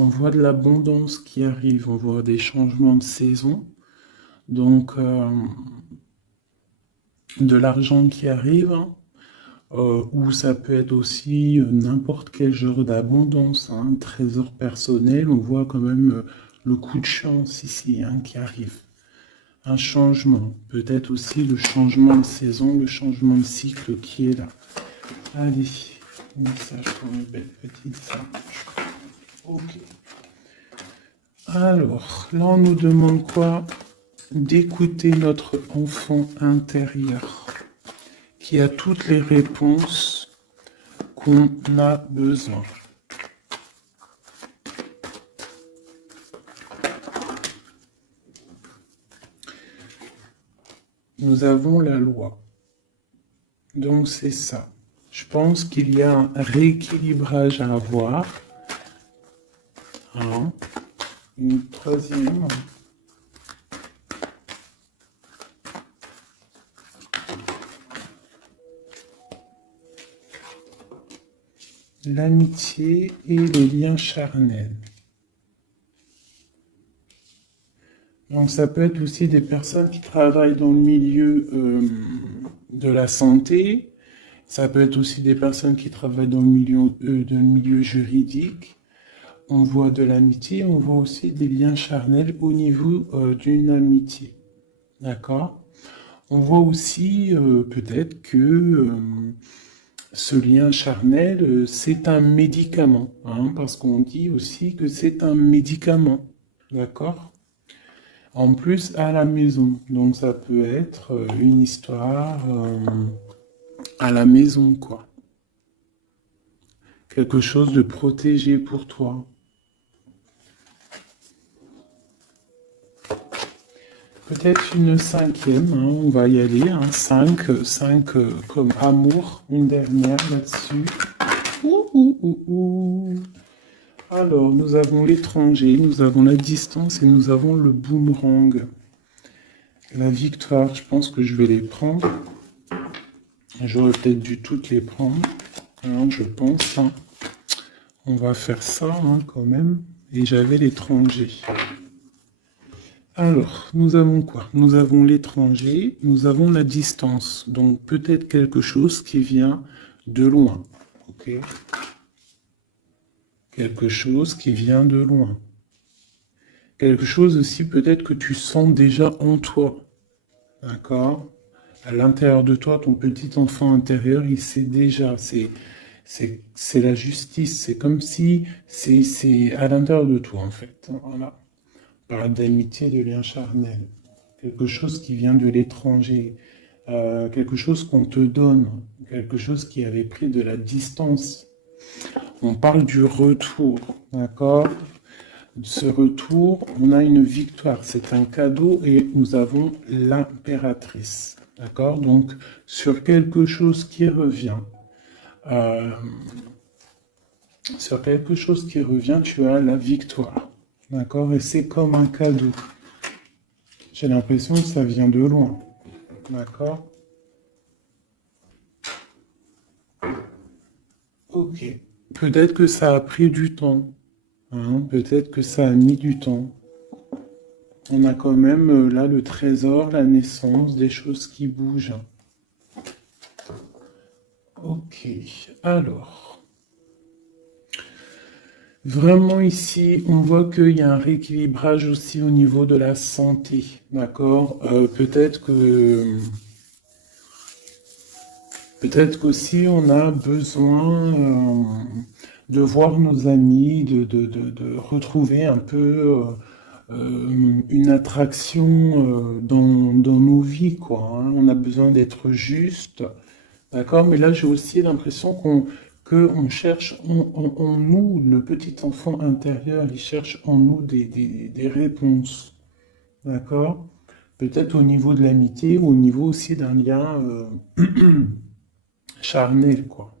On voit de l'abondance qui arrive, on voit des changements de saison, donc de l'argent qui arrive, hein, ou ça peut être aussi n'importe quel genre d'abondance, hein, trésor personnel, on voit quand même le coup de chance ici, hein, qui arrive. Un changement, peut-être aussi le changement de saison, le changement de cycle qui est là. Allez, message pour une belle petite sage. Ok. Alors, là on nous demande quoi? D'écouter notre enfant intérieur qui a toutes les réponses qu'on a besoin. Nous avons la loi. Donc c'est ça. Je pense qu'il y a un rééquilibrage à avoir. Hein. Une troisième. L'amitié et les liens charnels. Donc ça peut être aussi des personnes qui travaillent dans le milieu de la santé. Ça peut être aussi des personnes qui travaillent dans le milieu juridique. On voit de l'amitié, on voit aussi des liens charnels au niveau d'une amitié. D'accord? On voit aussi peut-être que ce lien charnel, c'est un médicament, hein, parce qu'on dit aussi que c'est un médicament. D'accord? En plus, à la maison. Donc ça peut être une histoire à la maison, quoi. Quelque chose de protégé pour toi. Peut-être une cinquième, hein, on va y aller, hein, 5 comme amour, une dernière là-dessus. Alors, nous avons l'étranger, nous avons la distance et nous avons le boomerang. La victoire, je pense que je vais les prendre. J'aurais peut-être dû toutes les prendre, hein, je pense. Hein. On va faire ça hein, quand même. Et j'avais l'étranger. Alors, nous avons quoi? Nous avons l'étranger, nous avons la distance. Donc, peut-être quelque chose qui vient de loin. Ok? Quelque chose qui vient de loin. Quelque chose aussi peut-être que tu sens déjà en toi. D'accord? À l'intérieur de toi, ton petit enfant intérieur, il sait déjà. C'est la justice. C'est comme si c'est à l'intérieur de toi, en fait. Voilà. Par d'amitié, de lien charnel. Quelque chose qui vient de l'étranger. Quelque chose qu'on te donne. Quelque chose qui avait pris de la distance. On parle du retour. D'accord? Ce retour, on a une victoire. C'est un cadeau et nous avons l'impératrice. D'accord? Donc, sur quelque chose qui revient. Sur quelque chose qui revient, tu as la victoire. D'accord? Et c'est comme un cadeau. J'ai l'impression que ça vient de loin. D'accord? Ok. Peut-être que ça a pris du temps. Hein? Peut-être que ça a mis du temps. On a quand même là le trésor, la naissance, des choses qui bougent. Ok. Alors. Vraiment ici, on voit qu'il y a un rééquilibrage aussi au niveau de la santé. D'accord? Peut-être qu'aussi on a besoin de voir nos amis, de retrouver un peu une attraction dans nos vies, quoi. Hein. On a besoin d'être juste, d'accord? Mais là, j'ai aussi l'impression qu'on cherche en nous, le petit enfant intérieur, il cherche en nous des réponses, d'accord? Peut-être au niveau de l'amitié ou au niveau aussi d'un lien charnel, quoi.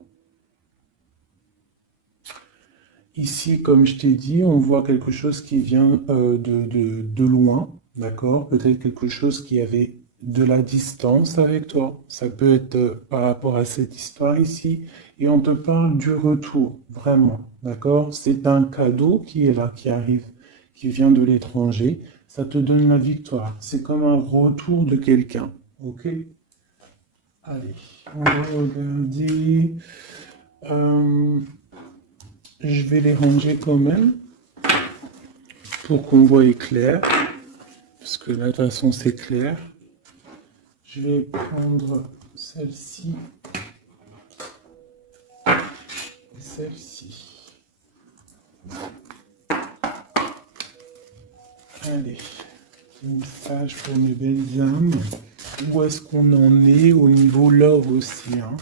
Ici, comme je t'ai dit, on voit quelque chose qui vient de loin, d'accord? Peut-être quelque chose qui avait de la distance avec toi. Ça peut être par rapport à cette histoire ici. Et on te parle du retour, vraiment. D'accord? C'est un cadeau qui est là, qui arrive, qui vient de l'étranger. Ça te donne la victoire. C'est comme un retour de quelqu'un. Ok? Allez, on va regarder. Euh, je vais les ranger quand même pour qu'on voie clair. Parce que là, de toute façon, c'est clair. Je vais prendre celle-ci et celle-ci. Allez, message pour mes belles âmes. Où est-ce qu'on en est au niveau love aussi, hein?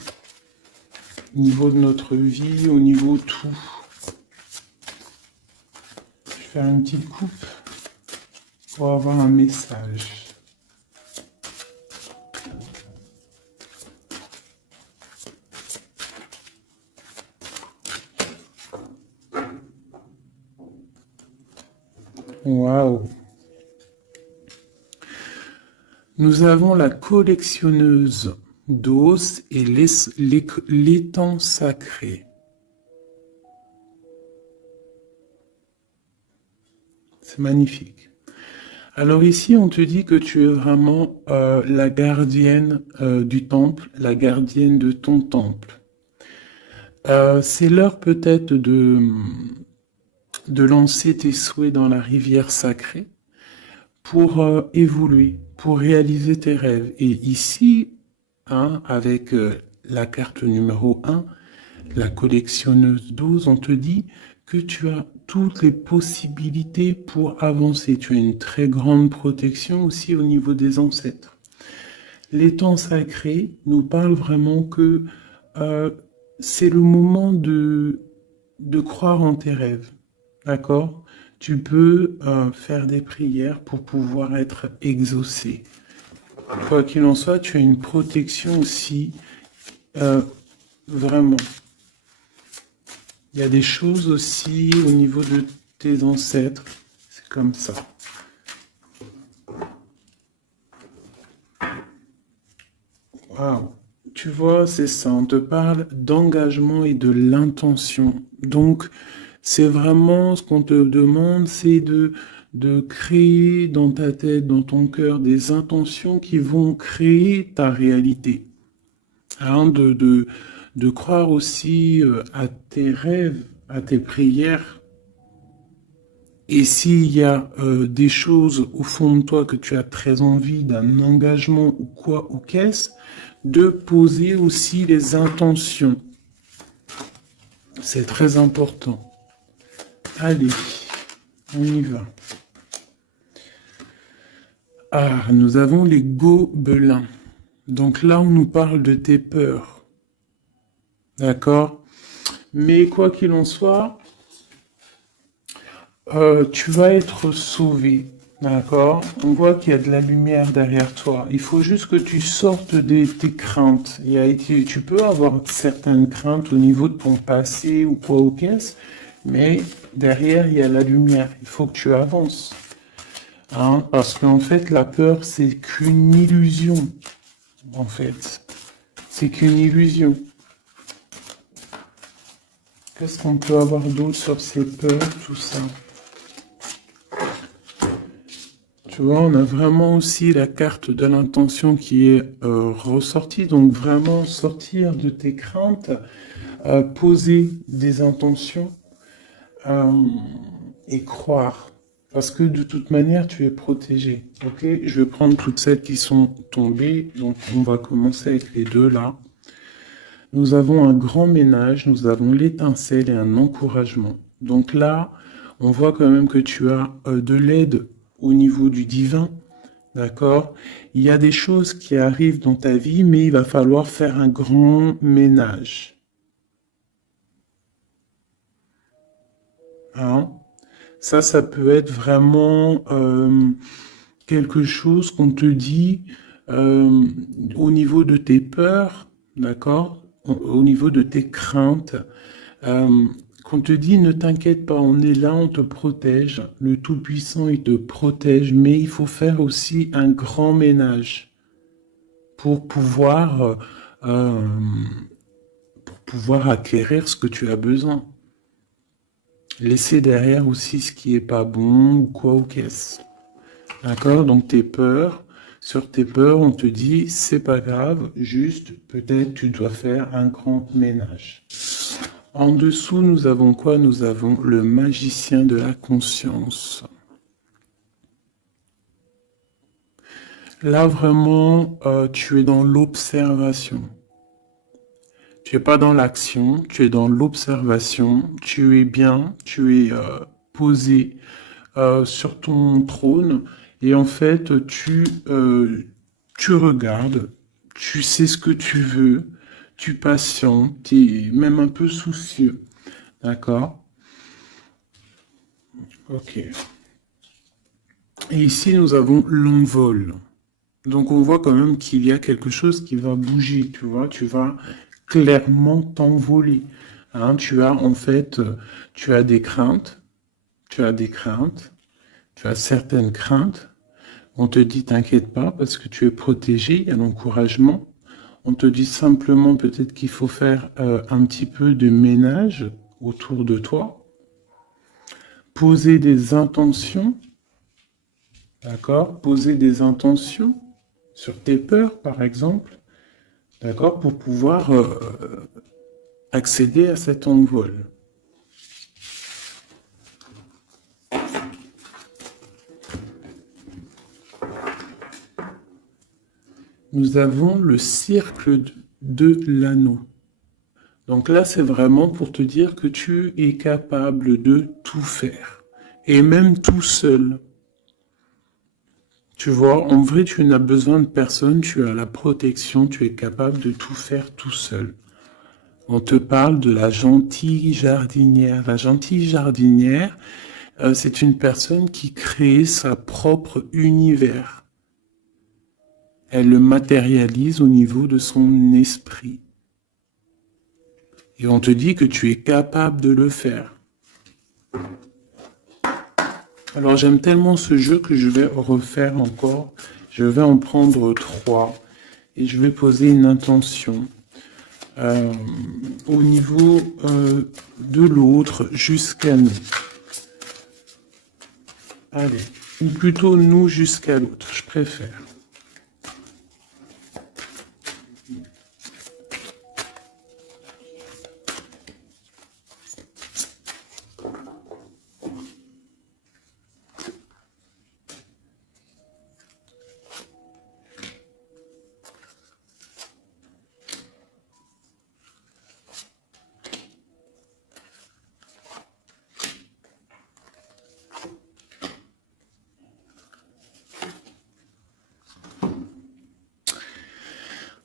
Au niveau de notre vie, au niveau tout. Je vais faire une petite coupe pour avoir un message. Waouh! Nous avons la collectionneuse d'os et l'étang sacré. C'est magnifique. Alors ici, on te dit que tu es vraiment la gardienne du temple, la gardienne de ton temple. C'est l'heure peut-être de lancer tes souhaits dans la rivière sacrée pour évoluer, pour réaliser tes rêves. Et ici, hein, avec la carte numéro 1, la collectionneuse d'os, on te dit que tu as toutes les possibilités pour avancer. Tu as une très grande protection aussi au niveau des ancêtres. L'étang sacré nous parle vraiment que c'est le moment de croire en tes rêves. D'accord? Tu peux faire des prières pour pouvoir être exaucé. Quoi qu'il en soit, tu as une protection aussi, vraiment. Il y a des choses aussi au niveau de tes ancêtres. C'est comme ça. Waouh! Tu vois, c'est ça. On te parle d'engagement et de l'intention. Donc, c'est vraiment ce qu'on te demande, c'est de créer dans ta tête, dans ton cœur, des intentions qui vont créer ta réalité. Hein, de croire aussi à tes rêves, à tes prières. Et s'il y a des choses au fond de toi que tu as très envie, d'un engagement ou quoi, ou qu'est-ce, de poser aussi les intentions. C'est très important. Allez, on y va. Ah, nous avons les gobelins. Donc là, on nous parle de tes peurs. D'accord? Mais quoi qu'il en soit, tu vas être sauvé. D'accord? On voit qu'il y a de la lumière derrière toi. Il faut juste que tu sortes de tes craintes. Tu peux avoir certaines craintes au niveau de ton passé ou quoi ou qu'est-ce, mais derrière, il y a la lumière. Il faut que tu avances. Hein? Parce qu'en fait, la peur, c'est qu'une illusion. En fait, c'est qu'une illusion. Qu'est-ce qu'on peut avoir d'autre sur ces peurs, tout ça? Tu vois, on a vraiment aussi la carte de l'intention qui est ressortie. Donc vraiment sortir de tes craintes, poser des intentions et croire. Parce que de toute manière, tu es protégé. Ok? Je vais prendre toutes celles qui sont tombées. Donc on va commencer avec les deux là. Nous avons un grand ménage, nous avons l'étincelle et un encouragement. Donc là, on voit quand même que tu as de l'aide au niveau du divin, d'accord? Il y a des choses qui arrivent dans ta vie, mais il va falloir faire un grand ménage. Hein? Ça peut être vraiment quelque chose qu'on te dit au niveau de tes peurs, d'accord? Au niveau de tes craintes. Qu'on te dit, ne t'inquiète pas, on est là, on te protège. Le Tout-Puissant, il te protège, mais il faut faire aussi un grand ménage. pour euh, pouvoir acquérir ce que tu as besoin. Laisser derrière aussi ce qui est pas bon ou quoi ou qu'est-ce. D'accord? Donc tes peurs, sur tes peurs, on te dit c'est pas grave, juste peut-être tu dois faire un grand ménage. En dessous, nous avons quoi? Nous avons le magicien de la conscience. Là, vraiment, tu es dans l'observation. Tu es pas dans l'action, tu es dans l'observation. Tu es bien, tu es posé sur ton trône. Et en fait, tu regardes, tu sais ce que tu veux, tu patientes, tu es même un peu soucieux. D'accord? Ok. Et ici, nous avons l'envol. Donc, on voit quand même qu'il y a quelque chose qui va bouger, tu vois. Tu vas clairement t'envoler. Hein, tu as, en fait, tu as des craintes, tu as des craintes, tu as certaines craintes. On te dit, t'inquiète pas, parce que tu es protégé, il y a l'encouragement. On te dit simplement peut-être qu'il faut faire un petit peu de ménage autour de toi, poser des intentions, d'accord? Poser des intentions sur tes peurs, par exemple, d'accord? Pour pouvoir accéder à cet envol. Nous avons le cercle de l'anneau. Donc là, c'est vraiment pour te dire que tu es capable de tout faire. Et même tout seul. Tu vois, en vrai, tu n'as besoin de personne, tu as la protection, tu es capable de tout faire tout seul. On te parle de la gentille jardinière. La gentille jardinière, c'est une personne qui crée sa propre univers. Elle le matérialise au niveau de son esprit. Et on te dit que tu es capable de le faire. Alors j'aime tellement ce jeu que je vais refaire encore. Je vais en prendre 3 et je vais poser une intention au niveau de l'autre jusqu'à nous. Allez, ou plutôt nous jusqu'à l'autre, je préfère.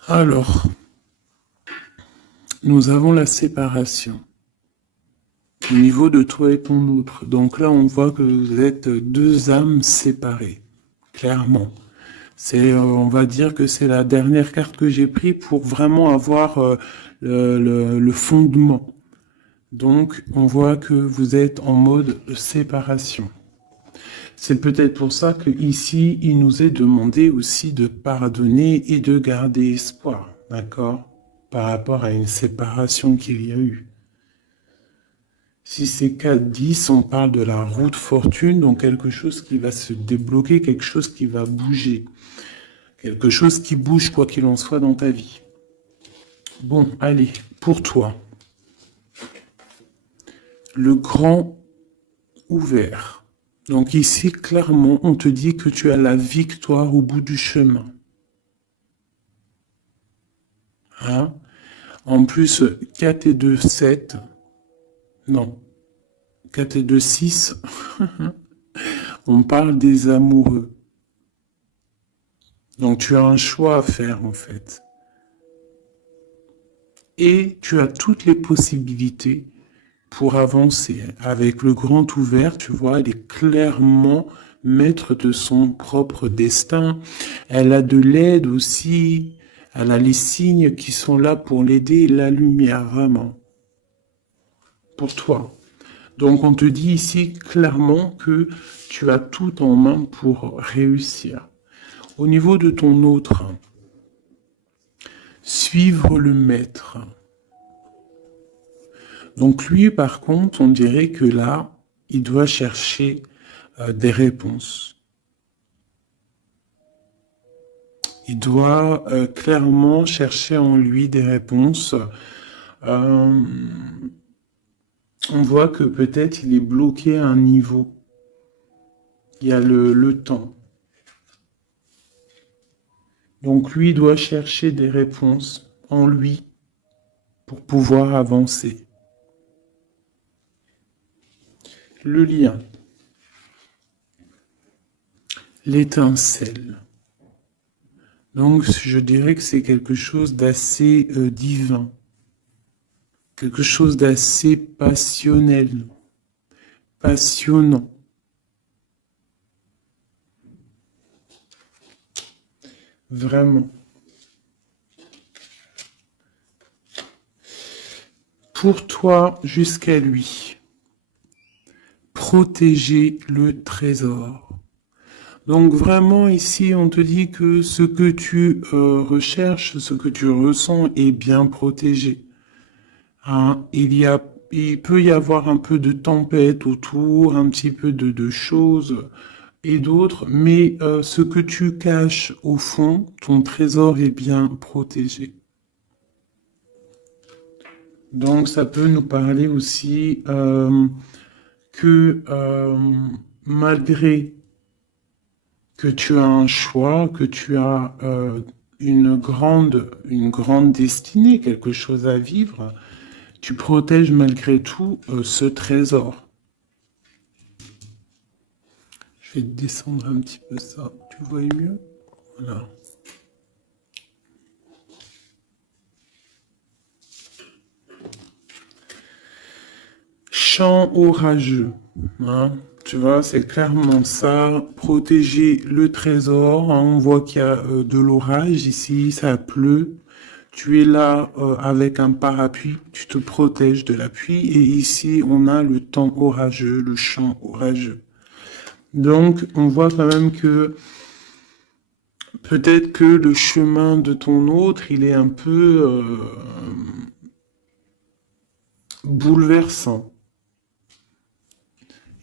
Alors, nous avons la séparation au niveau de toi et ton autre. Donc là, on voit que vous êtes deux âmes séparées, clairement. On va dire que c'est la dernière carte que j'ai prise pour vraiment avoir le fondement. Donc, on voit que vous êtes en mode séparation. C'est peut-être pour ça que ici, il nous est demandé aussi de pardonner et de garder espoir, d'accord, par rapport à une séparation qu'il y a eu. Si c'est 4-10, on parle de la route fortune, donc quelque chose qui va se débloquer, quelque chose qui va bouger. Quelque chose qui bouge quoi qu'il en soit dans ta vie. Bon, allez, pour toi. Le grand ouvert. Donc ici, clairement, on te dit que tu as la victoire au bout du chemin. Hein? En plus, 4 et 2, 7. Non. 4 et 2, 6. On parle des amoureux. Donc tu as un choix à faire en fait. Et tu as toutes les possibilités pour avancer. Avec le grand ouvert, tu vois, elle est clairement maître de son propre destin. Elle a de l'aide aussi. Elle a les signes qui sont là pour l'aider, la lumière, vraiment. Pour toi. Donc on te dit ici clairement que tu as tout en main pour réussir. Au niveau de ton autre, Suivre le maître. Donc lui, par contre, on dirait que là, il doit chercher des réponses. Il doit clairement chercher en lui des réponses. On voit que peut-être il est bloqué à un niveau. Il y a le temps. Donc lui doit chercher des réponses en lui pour pouvoir avancer. Le lien. L'étincelle. Donc je dirais que c'est quelque chose d'assez divin. Quelque chose d'assez passionnel. Passionnant. Vraiment. Pour toi jusqu'à lui. Protéger le trésor. Donc vraiment ici on te dit que ce que tu recherches, ce que tu ressens est bien protégé. Hein, il peut y avoir un peu de tempête autour, un petit peu de choses et d'autres, mais ce que tu caches au fond, ton trésor est bien protégé. Donc ça peut nous parler aussi que malgré que tu as un choix, que tu as une grande destinée, quelque chose à vivre, tu protèges malgré tout ce trésor. Je vais descendre un petit peu ça. Tu vois mieux? Voilà. Chant orageux. Hein, tu vois, c'est clairement ça. Protéger le trésor. Hein, on voit qu'il y a de l'orage ici, ça pleut. Tu es là avec un parapluie, tu te protèges de la pluie. Et ici, on a le temps orageux, le champ orageux. Donc, on voit quand même que peut-être que le chemin de ton autre, il est un peu bouleversant.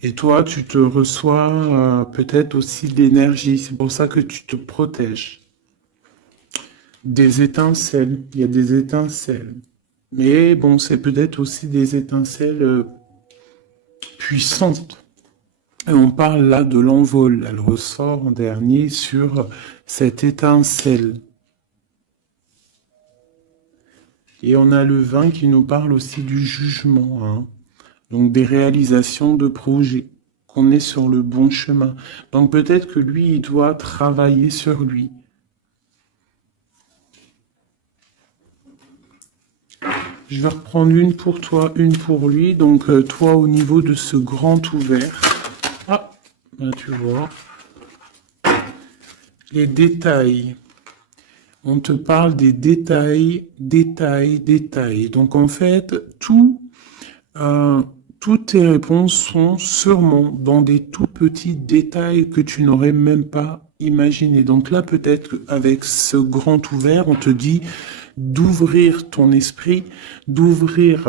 Et toi, tu te reçois peut-être aussi de l'énergie. C'est pour ça que tu te protèges. Des étincelles. Il y a des étincelles. Mais bon, c'est peut-être aussi des étincelles puissantes. Et on parle là de l'envol. Elle ressort en dernier sur cette étincelle. Et on a le vin qui nous parle aussi du jugement. Hein. Donc des réalisations de projets. Qu'on est sur le bon chemin. Donc peut-être que lui, il doit travailler sur lui. Je vais reprendre une pour toi, une pour lui. Donc toi, au niveau de ce grand ouvert. Ah, là, tu vois. Les détails. On te parle des détails, détails, détails. Donc en fait, toutes tes réponses sont sûrement dans des tout petits détails que tu n'aurais même pas imaginé. Donc là, peut-être qu'avec ce grand ouvert, on te dit d'ouvrir ton esprit, d'ouvrir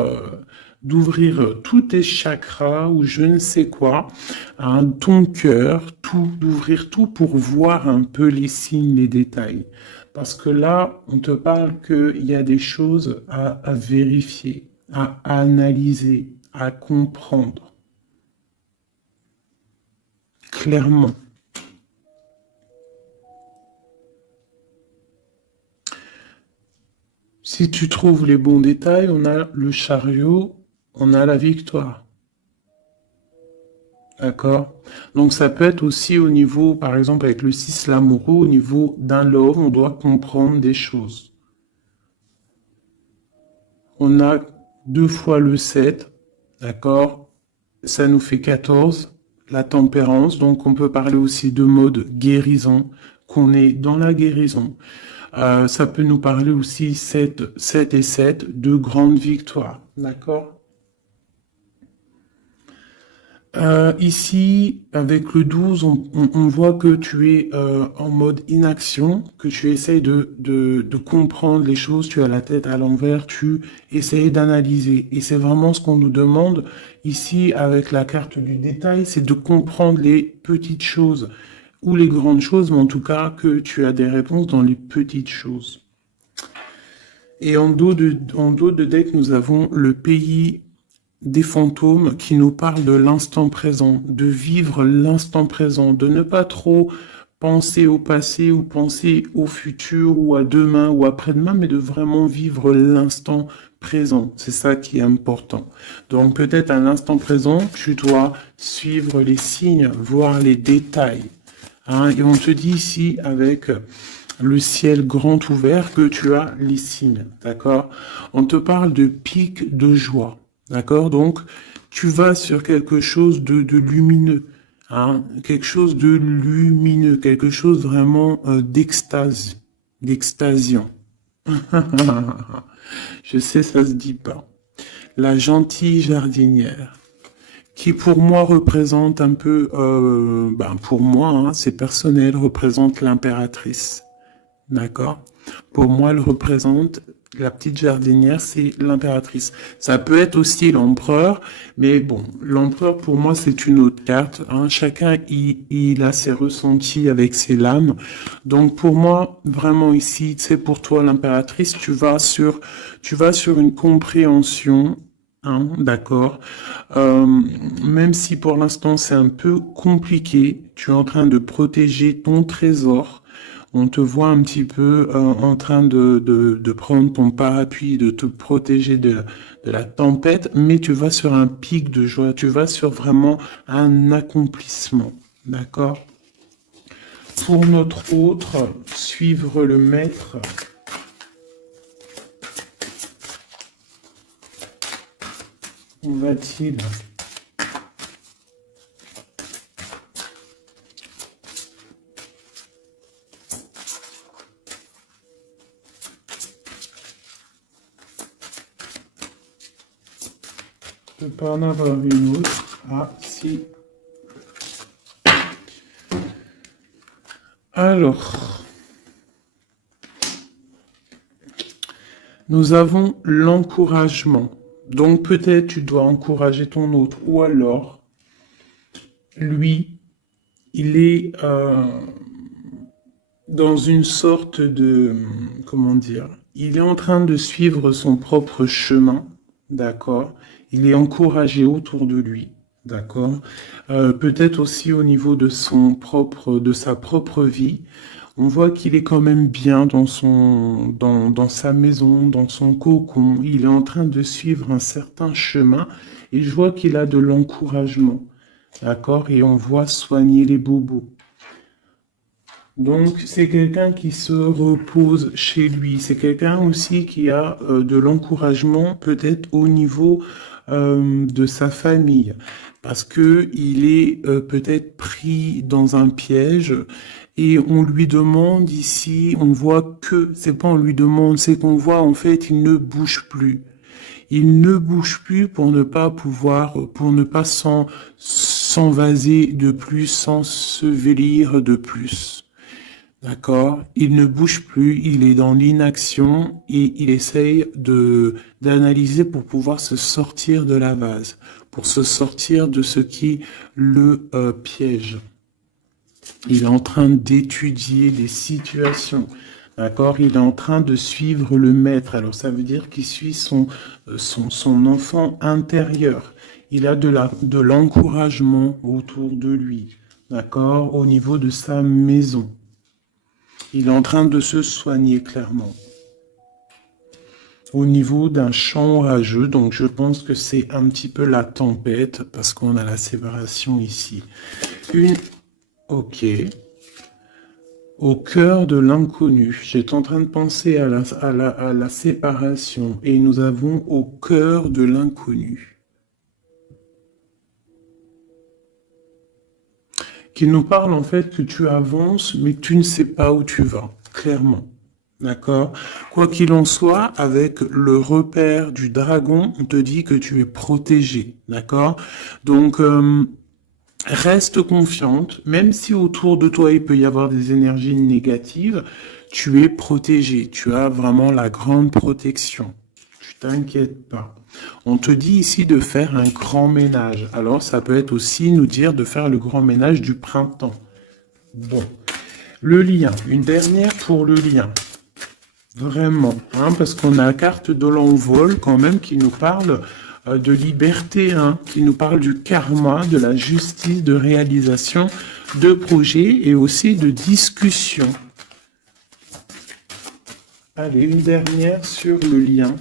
tous tes chakras ou je ne sais quoi, hein, ton cœur, tout, d'ouvrir tout pour voir un peu les signes, les détails. Parce que là, on te parle qu'il y a des choses à vérifier, à analyser, à comprendre. Clairement. Si tu trouves les bons détails, on a le chariot, on a la victoire. D'accord? Donc ça peut être aussi au niveau, par exemple avec le 6 l'amoureux, au niveau d'un love, on doit comprendre des choses. On a 2 fois le 7, d'accord? Ça nous fait 14, la tempérance, donc on peut parler aussi de mode guérison, qu'on est dans la guérison. Ça peut nous parler aussi 7 et 7, de grandes victoires, d'accord? Ici, avec le 12, on voit que tu es en mode inaction, que tu essayes de comprendre les choses, tu as la tête à l'envers, tu essayes d'analyser. Et c'est vraiment ce qu'on nous demande ici avec la carte du détail, c'est de comprendre les petites choses ou les grandes choses, mais en tout cas que tu as des réponses dans les petites choses. Et en dos de deck, nous avons le pays des fantômes qui nous parlent de l'instant présent, de vivre l'instant présent, de ne pas trop penser au passé ou penser au futur ou à demain ou après-demain, mais de vraiment vivre l'instant présent. C'est ça qui est important. Donc peut-être à l'instant présent, tu dois suivre les signes, voir les détails. Hein, et on te dit ici avec le ciel grand ouvert que tu as les signes, d'accord? On te parle de pic de joie, d'accord? Donc, tu vas sur quelque chose de lumineux, hein? Quelque chose de lumineux, quelque chose vraiment d'extase, d'extasiant. Je sais, ça se dit pas. La gentille jardinière, qui pour moi représente un peu, pour moi, hein, c'est personnel, représente l'impératrice. D'accord? Pour moi, elle représente la petite jardinière, c'est l'impératrice. Ça peut être aussi l'empereur, mais bon, l'empereur pour moi c'est une autre carte. Hein. Chacun il a ses ressentis avec ses lames. Donc pour moi, vraiment ici, c'est pour toi l'impératrice, tu vas sur une compréhension. Hein, d'accord. Même si pour l'instant c'est un peu compliqué, tu es en train de protéger ton trésor. On te voit un petit peu en train de prendre ton parapluie, de te protéger de la tempête, mais tu vas sur un pic de joie, tu vas sur vraiment un accomplissement. D'accord? Pour notre autre, suivre le maître. Où va-t-il? Je peux pas en avoir une autre. Ah, si. Alors, nous avons l'encouragement. Donc peut-être tu dois encourager ton autre. Ou alors, lui, il est dans une sorte de... Comment dire? Il est en train de suivre son propre chemin. D'accord? Il est encouragé autour de lui. D'accord? Peut-être aussi au niveau de de sa propre vie. On voit qu'il est quand même bien dans sa maison, dans son cocon. Il est en train de suivre un certain chemin et je vois qu'il a de l'encouragement. D'accord? Et on voit soigner les bobos. Donc, c'est quelqu'un qui se repose chez lui. C'est quelqu'un aussi qui a de l'encouragement, peut-être au niveau de sa famille, parce que il est peut-être pris dans un piège et on lui demande ici, on voit que, c'est pas on lui demande, c'est qu'on voit en fait, il ne bouge plus. Il ne bouge plus pour ne pas pouvoir, pour ne pas s'envaser de plus, s'ensevelir de plus. D'accord? Il ne bouge plus, il est dans l'inaction et il essaye d'analyser pour pouvoir se sortir de la vase, pour se sortir de ce qui le piège. Il est en train d'étudier les situations. D'accord? Il est en train de suivre le maître. Alors ça veut dire qu'il suit son enfant intérieur. Il a de l'encouragement autour de lui. D'accord? Au niveau de sa maison. Il est en train de se soigner clairement. Au niveau d'un champ orageux, donc je pense que c'est un petit peu la tempête, parce qu'on a la séparation ici. Ok. Au cœur de l'inconnu. J'étais en train de penser à la séparation, et nous avons au cœur de l'inconnu. Qui nous parle en fait que tu avances, mais que tu ne sais pas où tu vas, clairement. D'accord? Quoi qu'il en soit, avec le repère du dragon, on te dit que tu es protégé. D'accord? Donc, Reste confiante, même si autour de toi il peut y avoir des énergies négatives, tu es protégé, tu as vraiment la grande protection. Tu t'inquiètes pas. On te dit ici de faire un grand ménage. Alors ça peut être aussi nous dire de faire le grand ménage du printemps. Bon, le lien, une dernière pour le lien. Vraiment, hein, parce qu'on a la carte de l'envol quand même qui nous parle de liberté, hein, qui nous parle du karma, de la justice, de réalisation, de projets et aussi de discussion. Allez, une dernière sur le lien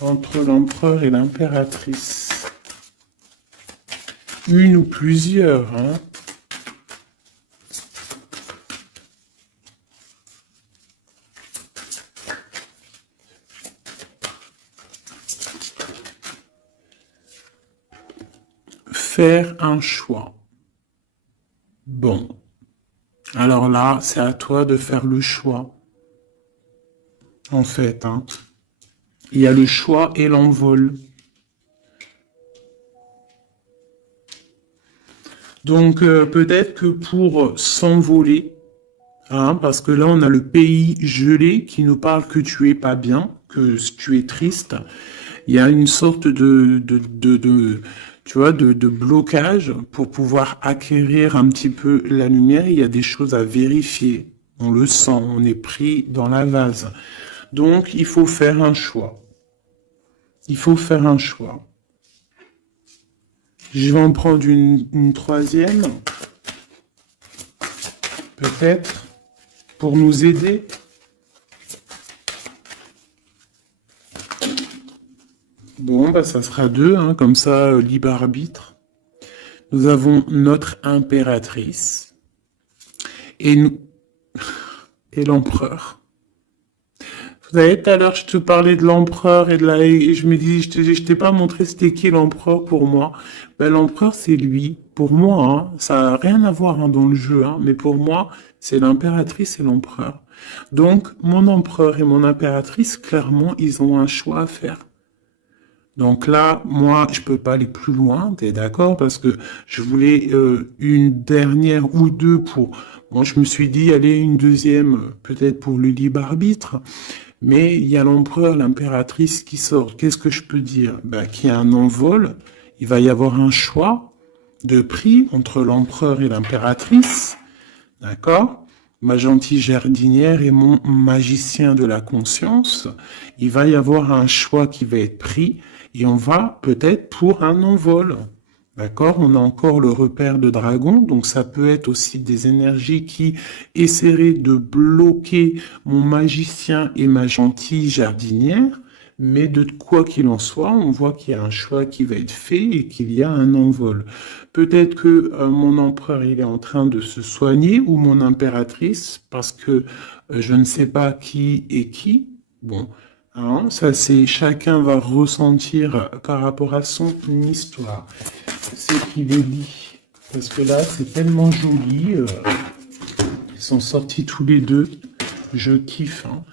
entre l'empereur et l'impératrice. Une ou plusieurs, hein. Faire un choix. Bon. Alors là, c'est à toi de faire le choix. En fait, hein. Il y a le choix et l'envol. Donc, peut-être que pour s'envoler, hein, parce que là, on a le pays gelé qui nous parle que tu es pas bien, que tu es triste. Il y a une sorte tu vois, de blocage pour pouvoir acquérir un petit peu la lumière. Il y a des choses à vérifier. On le sent, on est pris dans la vase. Donc, il faut faire un choix. Il faut faire un choix. Je vais en prendre une troisième. Peut-être. Pour nous aider. Bon, bah ça sera deux, hein, comme ça, libre arbitre. Nous avons notre impératrice et nous et l'empereur. Vous savez, tout à l'heure, je te parlais de l'empereur et je me dis, je t'ai pas montré c'était qui l'empereur pour moi. Ben, l'empereur, c'est lui. Pour moi, hein, ça n'a rien à voir hein, dans le jeu, hein, mais pour moi, c'est l'impératrice et l'empereur. Donc, mon empereur et mon impératrice, clairement, ils ont un choix à faire. Donc là, moi, je peux pas aller plus loin, t'es d'accord? Parce que je voulais une dernière ou deux pour... Bon, je me suis dit, allez, une deuxième, peut-être pour le libre arbitre. Mais il y a l'empereur, l'impératrice qui sort. Qu'est-ce que je peux dire? Ben, qu'il y a un envol, il va y avoir un choix de prix entre l'empereur et l'impératrice. D'accord? Ma gentille jardinière et mon magicien de la conscience. Il va y avoir un choix qui va être pris et on va peut-être pour un envol. D'accord? On a encore le repère de dragon, donc ça peut être aussi des énergies qui essaieraient de bloquer mon magicien et ma gentille jardinière. Mais de quoi qu'il en soit, on voit qu'il y a un choix qui va être fait et qu'il y a un envol. Peut-être que mon empereur il est en train de se soigner ou mon impératrice parce que je ne sais pas qui est qui. Bon, hein, ça c'est chacun va ressentir par rapport à son histoire. C'est qu'il est dit parce que là c'est tellement joli. Ils sont sortis tous les deux. Je kiffe. Hein.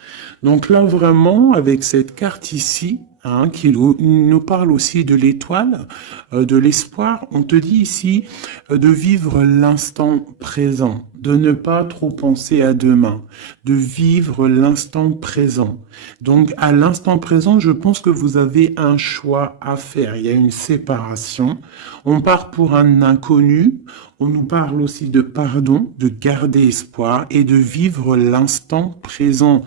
Donc là, vraiment, avec cette carte ici, hein, qui nous parle aussi de l'étoile, de l'espoir, on te dit ici de vivre l'instant présent, de ne pas trop penser à demain, de vivre l'instant présent. Donc à l'instant présent, je pense que vous avez un choix à faire. Il y a une séparation. On part pour un inconnu. On nous parle aussi de pardon, de garder espoir et de vivre l'instant présent.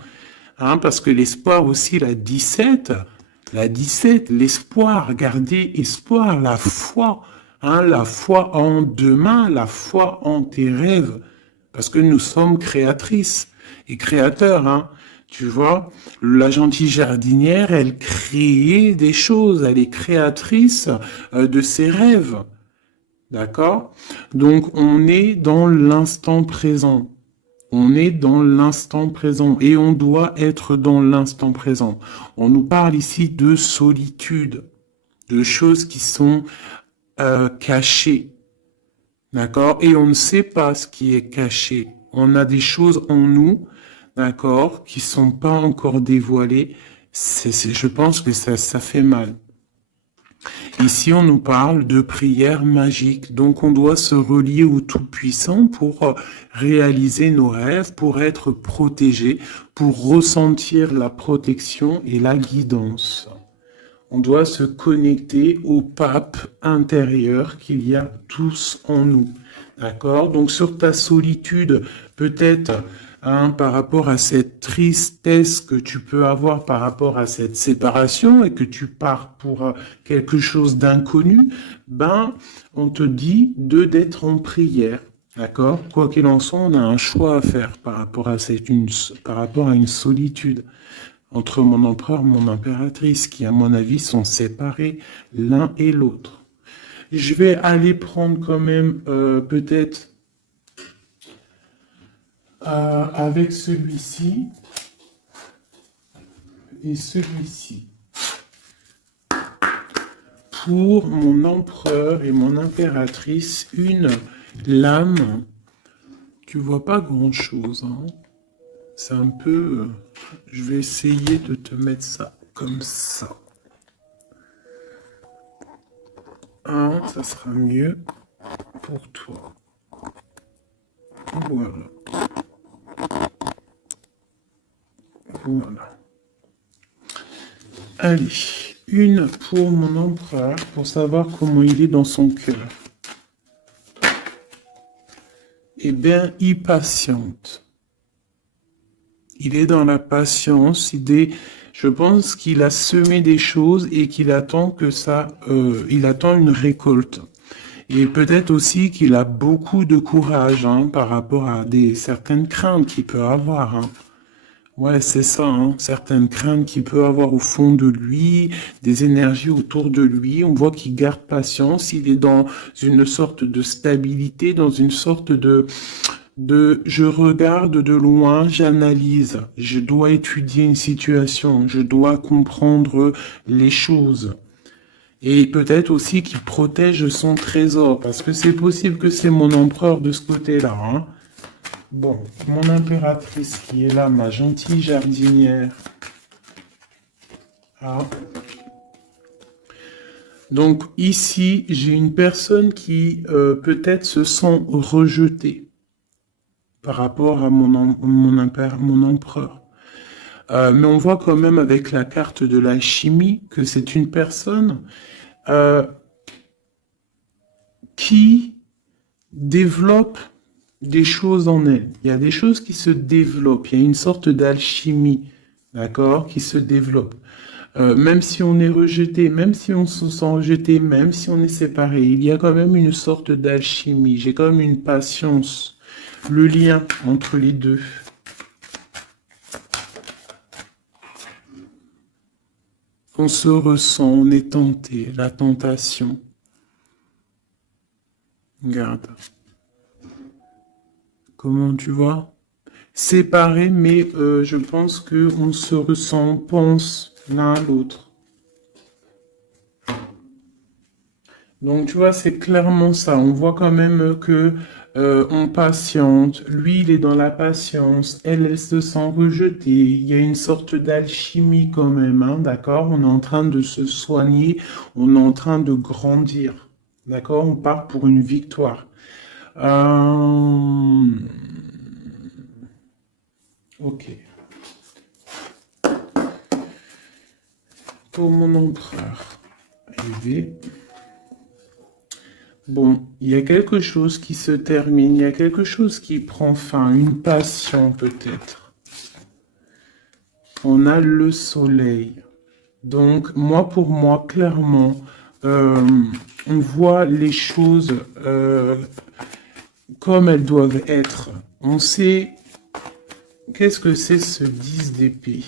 Hein, parce que l'espoir aussi, la 17, l'espoir, garder espoir, la foi, hein, la foi en demain, la foi en tes rêves. Parce que nous sommes créatrices et créateurs, hein. Tu vois, la gentille jardinière, elle crée des choses, elle est créatrice de ses rêves. D'accord? Donc, on est dans l'instant présent. On est dans l'instant présent et on doit être dans l'instant présent. On nous parle ici de solitude, de choses qui sont cachées. D'accord? Et on ne sait pas ce qui est caché. On a des choses en nous, d'accord, qui sont pas encore dévoilées. Je pense que ça fait mal. Ici, on nous parle de prière magique. Donc, on doit se relier au Tout-Puissant pour réaliser nos rêves, pour être protégé, pour ressentir la protection et la guidance. On doit se connecter au pape intérieur qu'il y a tous en nous. D'accord? Donc sur ta solitude, peut-être par rapport à cette tristesse que tu peux avoir par rapport à cette séparation et que tu pars pour quelque chose d'inconnu, on te dit d'être en prière. D'accord? Quoi qu'il en soit, on a un choix à faire par rapport à par rapport à une solitude entre mon empereur et mon impératrice, qui, à mon avis, sont séparés l'un et l'autre. Je vais aller prendre quand même peut-être avec celui-ci et celui-ci. Pour mon empereur et mon impératrice, une lame. Tu vois pas grand-chose, hein. C'est un peu... je vais essayer de te mettre ça comme ça. Ça sera mieux pour toi. Voilà. Voilà. Allez, une pour mon empereur, pour savoir comment il est dans son cœur. Eh bien, il patiente. Il est dans la patience, je pense qu'il a semé des choses et qu'il attend que il attend une récolte. Et peut-être aussi qu'il a beaucoup de courage par rapport à certaines craintes qu'il peut avoir. Ouais, c'est ça, certaines craintes qu'il peut avoir au fond de lui, des énergies autour de lui. On voit qu'il garde patience, il est dans une sorte de stabilité, dans une sorte de je regarde de loin, j'analyse, je dois étudier une situation, je dois comprendre les choses. Et peut-être aussi qu'il protège son trésor, parce que c'est possible que c'est mon empereur de ce côté-là. Bon, mon impératrice qui est là, ma gentille jardinière. Donc ici, j'ai une personne qui peut-être se sent rejetée par rapport à mon empereur. Mais on voit quand même avec la carte de l'alchimie que c'est une personne qui développe des choses en elle. Il y a des choses qui se développent. Il y a une sorte d'alchimie, d'accord, qui se développe. Même si on est rejeté, même si on se sent rejeté, même si on est séparé, il y a quand même une sorte d'alchimie. J'ai quand même une patience. Le lien entre les deux. On se ressent, on est tenté, la tentation. Regarde. Comment tu vois? Séparés, mais je pense qu'on se ressent, on pense l'un à l'autre. Donc tu vois, c'est clairement ça. On voit quand même que on patiente. Lui, il est dans la patience. Elle se sent rejetée. Il y a une sorte d'alchimie quand même, d'accord? On est en train de se soigner. On est en train de grandir. D'accord? On part pour une victoire. Ok. Pour mon empereur. Élevé. Bon, il y a quelque chose qui se termine, il y a quelque chose qui prend fin, une passion peut-être. On a le soleil. Donc, pour moi, clairement, on voit les choses comme elles doivent être. On sait qu'est-ce que c'est ce 10 d'épée.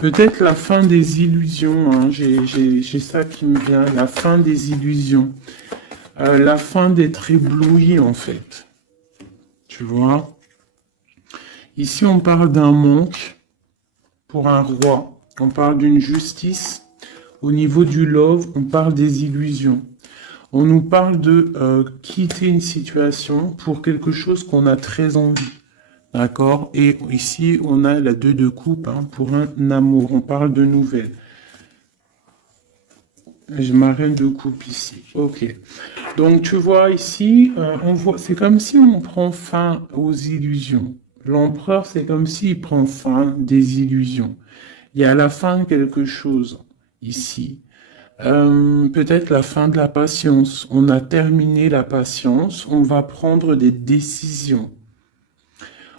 Peut-être la fin des illusions, j'ai ça qui me vient, la fin des illusions. La fin d'être ébloui, en fait. Tu vois? Ici, on parle d'un manque pour un roi. On parle d'une justice. Au niveau du love, on parle des illusions. On nous parle de quitter une situation pour quelque chose qu'on a très envie. D'accord? Et ici, on a la 2 de coupe pour un amour. On parle de nouvelles. J'ai ma reine de coupe ici. Ok. Donc tu vois ici, on voit, c'est comme si on prend fin aux illusions. L'empereur, c'est comme s'il prend fin des illusions. Il y a la fin de quelque chose ici. Peut-être la fin de la patience. On a terminé la patience. On va prendre des décisions.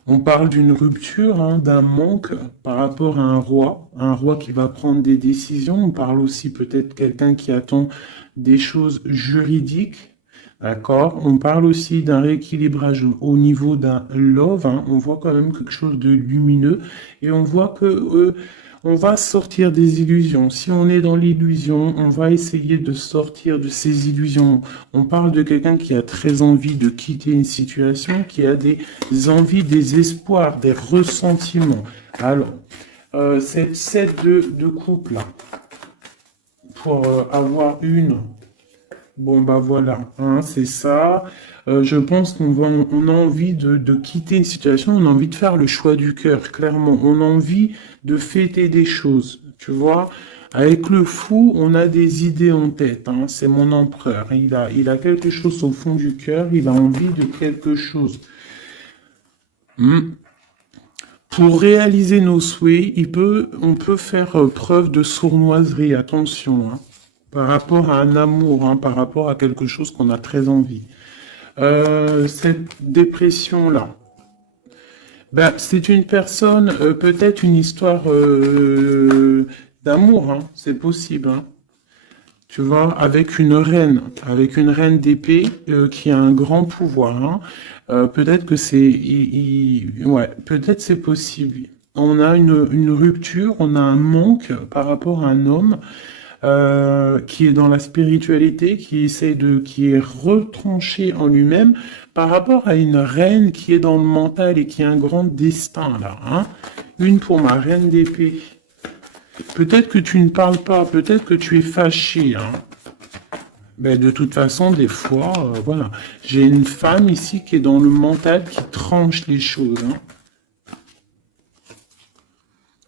On parle d'une rupture, hein, d'un manque par rapport à un roi qui va prendre des décisions. On parle aussi peut-être quelqu'un qui attend des choses juridiques, d'accord? On parle aussi d'un rééquilibrage au niveau d'un love, hein. On voit quand même quelque chose de lumineux et on voit que on va sortir des illusions. Si on est dans l'illusion, on va essayer de sortir de ces illusions. On parle de quelqu'un qui a très envie de quitter une situation, qui a des envies, des espoirs, des ressentiments. Alors, cette set de couple là, pour avoir une, bon bah voilà, hein, c'est ça. Je pense on a envie de quitter une situation, on a envie de faire le choix du cœur, clairement. On a envie de fêter des choses, tu vois. Avec le fou, on a des idées en tête, hein. C'est mon empereur. Il a quelque chose au fond du cœur, il a envie de quelque chose. Hmm. Pour réaliser nos souhaits, on peut faire preuve de sournoiserie, attention, hein, par rapport à un amour, hein, par rapport à quelque chose qu'on a très envie. Cette dépression-là, ben, c'est une personne, peut-être une histoire d'amour, hein, c'est possible, hein. Tu vois, avec une reine d'épée qui a un grand pouvoir, hein. Peut-être que ouais, peut-être c'est possible. On a une rupture, on a un manque par rapport à un homme qui est dans la spiritualité, qui est retranché en lui-même par rapport à une reine qui est dans le mental et qui a un grand destin là, hein. Une pour ma reine d'épée. Peut-être que tu ne parles pas, peut-être que tu es fâché, hein. Mais de toute façon, des fois, voilà. J'ai une femme ici qui est dans le mental, qui tranche les choses, hein.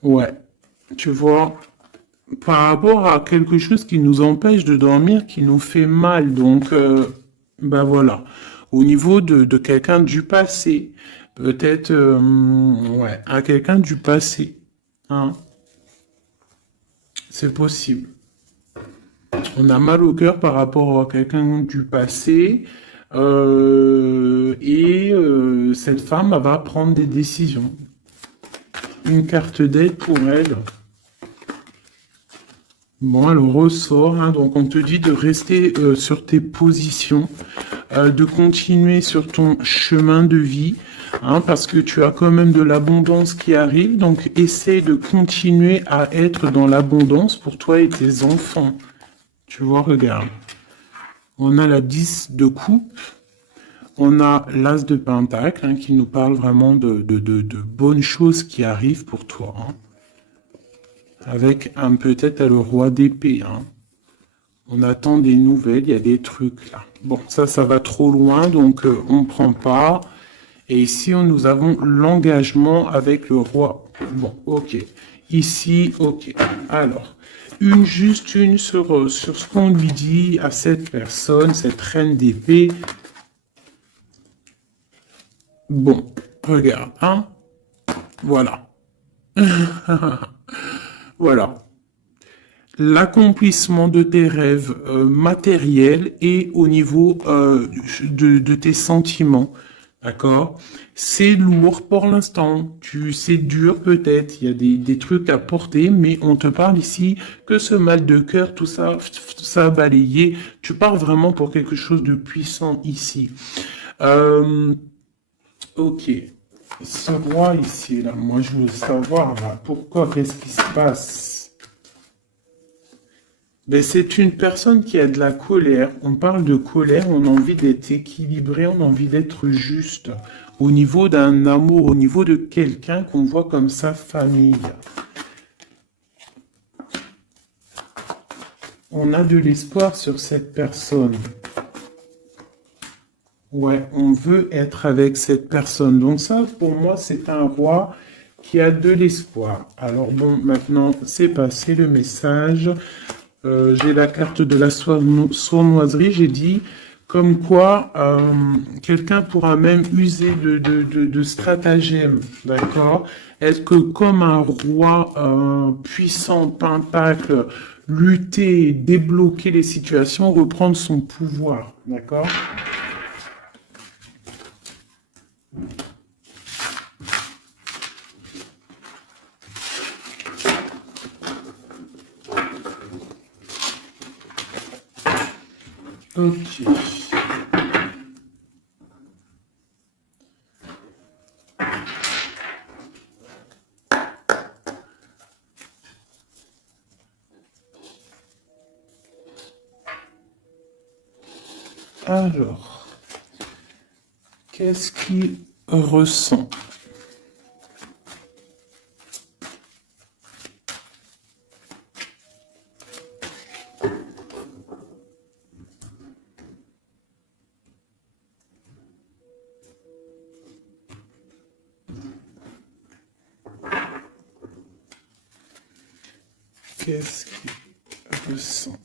Ouais. Tu vois, par rapport à quelque chose qui nous empêche de dormir, qui nous fait mal. Donc, ben voilà. Au niveau de quelqu'un du passé, peut-être, ouais, à quelqu'un du passé, hein. C'est possible. On a mal au cœur par rapport à quelqu'un du passé. Cette femme elle va prendre des décisions. Une carte d'aide pour elle. Bon, elle ressort, hein, donc on te dit de rester sur tes positions, de continuer sur ton chemin de vie, hein, parce que tu as quand même de l'abondance qui arrive, donc essaie de continuer à être dans l'abondance pour toi et tes enfants. Tu vois, regarde. On a la 10 de coupe, on a l'as de pentacle, hein, qui nous parle vraiment de bonnes choses qui arrivent pour toi, hein. Avec peut-être le roi d'épée, hein. On attend des nouvelles, il y a des trucs là. Bon, ça va trop loin, donc on prend pas. Et ici, nous avons l'engagement avec le roi. Bon, ok. Ici, ok. Alors, juste une sur ce qu'on lui dit à cette personne, cette reine d'épée. Bon, regarde, hein. Voilà. Voilà. L'accomplissement de tes rêves matériels et au niveau de tes sentiments. D'accord? C'est lourd pour l'instant. C'est dur peut-être. Il y a des trucs à porter, mais on te parle ici que ce mal de cœur, tout ça a balayé. Tu parles vraiment pour quelque chose de puissant ici. Ok. Ce roi ici, là, moi je veux savoir là, pourquoi, qu'est-ce qui se passe? Ben, c'est une personne qui a de la colère. On parle de colère, on a envie d'être équilibré, on a envie d'être juste. Au niveau d'un amour, au niveau de quelqu'un qu'on voit comme sa famille. On a de l'espoir sur cette personne. Ouais, on veut être avec cette personne. Donc ça, pour moi, c'est un roi qui a de l'espoir. Alors bon, maintenant, c'est passé le message. j'ai la carte de la sournoiserie, j'ai dit comme quoi quelqu'un pourra même user de stratagèmes, d'accord? Est-ce que comme un roi puissant, pentacle, lutter, débloquer les situations, reprendre son pouvoir, d'accord? Ok. Alors, qu'est-ce qu'il ressent? Qu'est-ce qu'il ressent?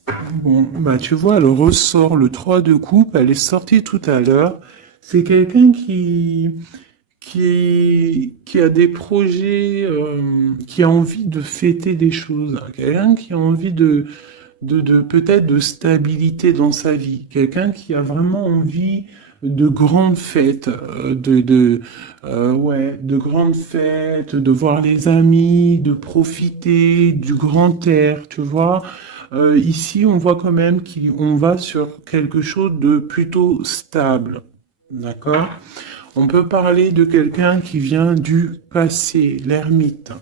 Bon, bah tu vois, elle ressort le 3 de coupe, elle est sortie tout à l'heure. C'est quelqu'un qui a des projets, qui a envie de fêter des choses, hein. Quelqu'un qui a envie de peut-être de stabilité dans sa vie, quelqu'un qui a vraiment envie de grandes fêtes, ouais, de grandes fêtes, de voir les amis, de profiter du grand air, tu vois. Ici, on voit quand même qu'on va sur quelque chose de plutôt stable, d'accord? On peut parler de quelqu'un qui vient du passé, l'ermite.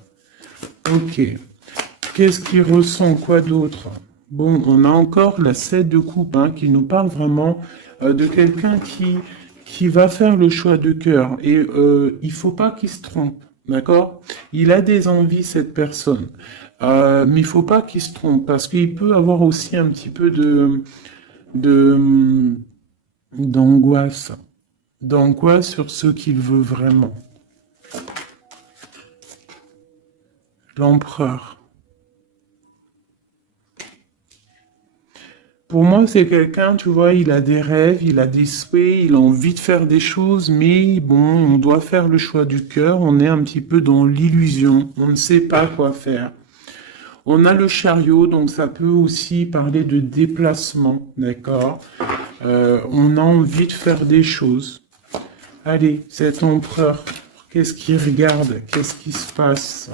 Ok. Qu'est-ce qu'il ressent? Quoi d'autre? Bon, on a encore la 7 de coupe hein, qui nous parle vraiment de quelqu'un qui va faire le choix de cœur. Et il faut pas qu'il se trompe, d'accord? Il a des envies, cette personne. Mais il faut pas qu'il se trompe parce qu'il peut avoir aussi un petit peu de, d'angoisse. D'angoisse sur ce qu'il veut vraiment. L'empereur. Pour moi, c'est quelqu'un, tu vois, il a des rêves, il a des souhaits, il a envie de faire des choses, mais bon, on doit faire le choix du cœur, on est un petit peu dans l'illusion, on ne sait pas quoi faire. On a le chariot, donc ça peut aussi parler de déplacement, d'accord? On a envie de faire des choses. Allez, cet empereur, qu'est-ce qu'il regarde? Qu'est-ce qui se passe?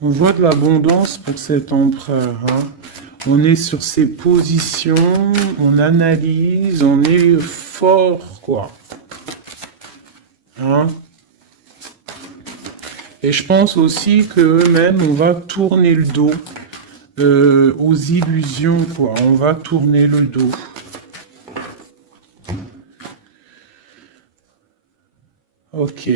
On voit de l'abondance pour cet empereur, hein. On est sur ses positions, on analyse, on est fort, quoi. Hein? Et je pense aussi qu'eux-mêmes, on va tourner le dos aux illusions, quoi. On va tourner le dos. Ok.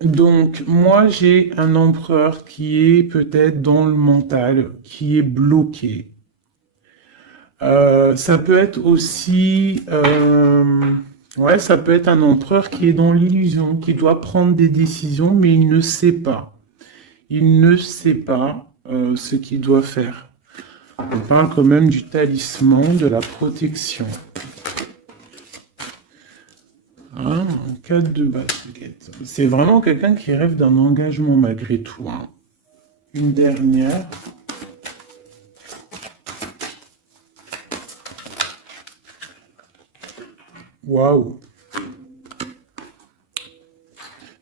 Donc, moi, j'ai un empereur qui est peut-être dans le mental, qui est bloqué. Ça peut être aussi, ouais, ça peut être un empereur qui est dans l'illusion, qui doit prendre des décisions, mais il ne sait pas. Il ne sait pas ce qu'il doit faire. On parle quand même du talisman, de la protection. Hein, 4 de basket. C'est vraiment quelqu'un qui rêve d'un engagement malgré tout, hein. Une dernière. Waouh.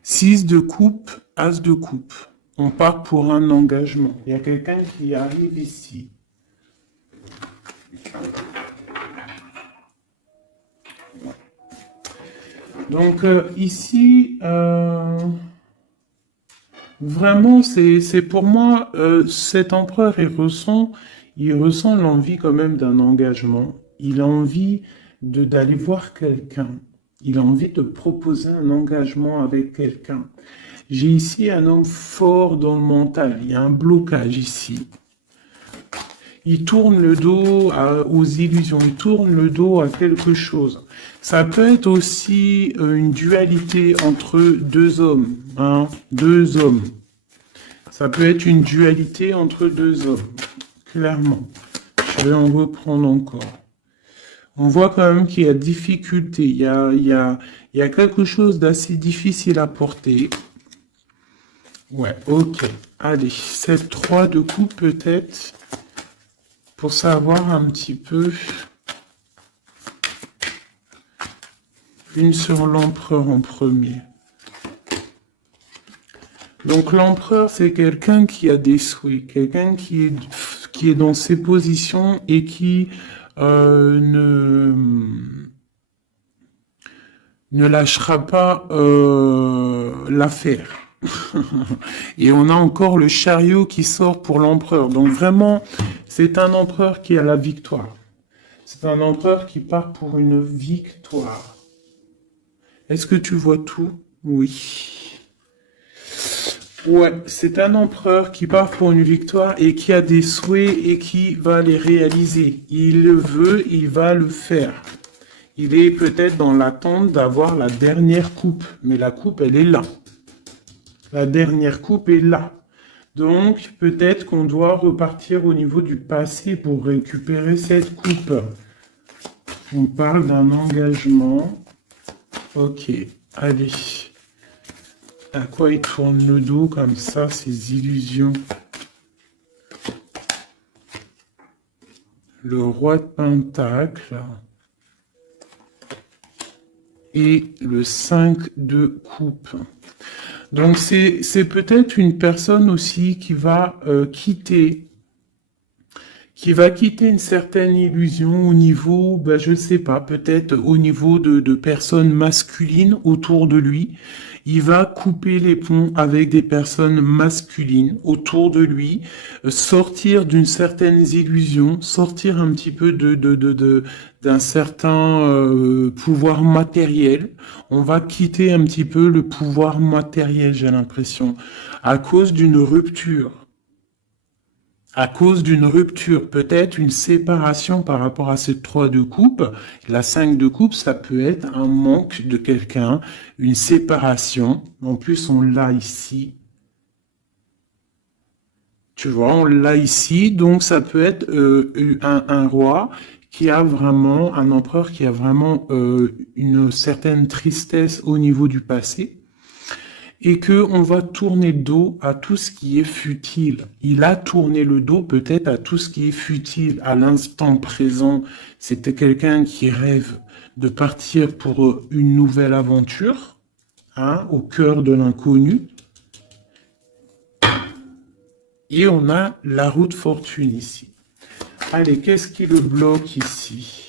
6 de coupe, as de coupe. On part pour un engagement. Il y a quelqu'un qui arrive ici. Donc ici, vraiment, c'est pour moi, cet empereur, il ressent l'envie quand même d'un engagement. Il a envie d'aller voir quelqu'un. Il a envie de proposer un engagement avec quelqu'un. J'ai ici un homme fort dans le mental. Il y a un blocage ici. Il tourne le dos aux illusions, il tourne le dos à quelque chose. Ça peut être aussi une dualité entre deux hommes, hein, deux hommes. Ça peut être une dualité entre deux hommes, clairement. Je vais en reprendre encore. On voit quand même qu'il y a difficulté, il y a quelque chose d'assez difficile à porter. Ouais, ok. Allez, cette 3 de coupe peut-être, pour savoir un petit peu. Une sur l'empereur en premier. Donc l'empereur, c'est quelqu'un qui a des souhaits, quelqu'un qui est dans ses positions et qui ne lâchera pas l'affaire. Et on a encore le chariot qui sort pour l'empereur. Donc vraiment, c'est un empereur qui a la victoire. C'est un empereur qui part pour une victoire. Est-ce que tu vois tout? Oui. Ouais, c'est un empereur qui part pour une victoire et qui a des souhaits et qui va les réaliser. Il le veut, il va le faire. Il est peut-être dans l'attente d'avoir la dernière coupe, mais la coupe, elle est là. La dernière coupe est là. Donc, peut-être qu'on doit repartir au niveau du passé pour récupérer cette coupe. On parle d'un engagement. Ok, allez. À quoi il tourne le dos comme ça, ces illusions? Le roi de Pentacle. Et le 5 de coupe. Donc c'est peut-être une personne aussi qui va quitter une certaine illusion au niveau, ben, je ne sais pas, peut-être au niveau de personnes masculines autour de lui. Il va couper les ponts avec des personnes masculines autour de lui, sortir d'une certaine illusion, sortir un petit peu d'un certain pouvoir matériel. On va quitter un petit peu le pouvoir matériel, j'ai l'impression, à cause d'une rupture. À cause d'une rupture, peut-être une séparation par rapport à cette 3 de coupe. La 5 de coupe, ça peut être un manque de quelqu'un, une séparation. En plus, on l'a ici. Tu vois, on l'a ici. Donc, ça peut être un roi qui a vraiment, un empereur qui a vraiment une certaine tristesse au niveau du passé. Et que on va tourner le dos à tout ce qui est futile. Il a tourné le dos peut-être à tout ce qui est futile. À l'instant présent, c'était quelqu'un qui rêve de partir pour une nouvelle aventure, hein, au cœur de l'inconnu. Et on a la roue de fortune ici. Allez, qu'est-ce qui le bloque ici ?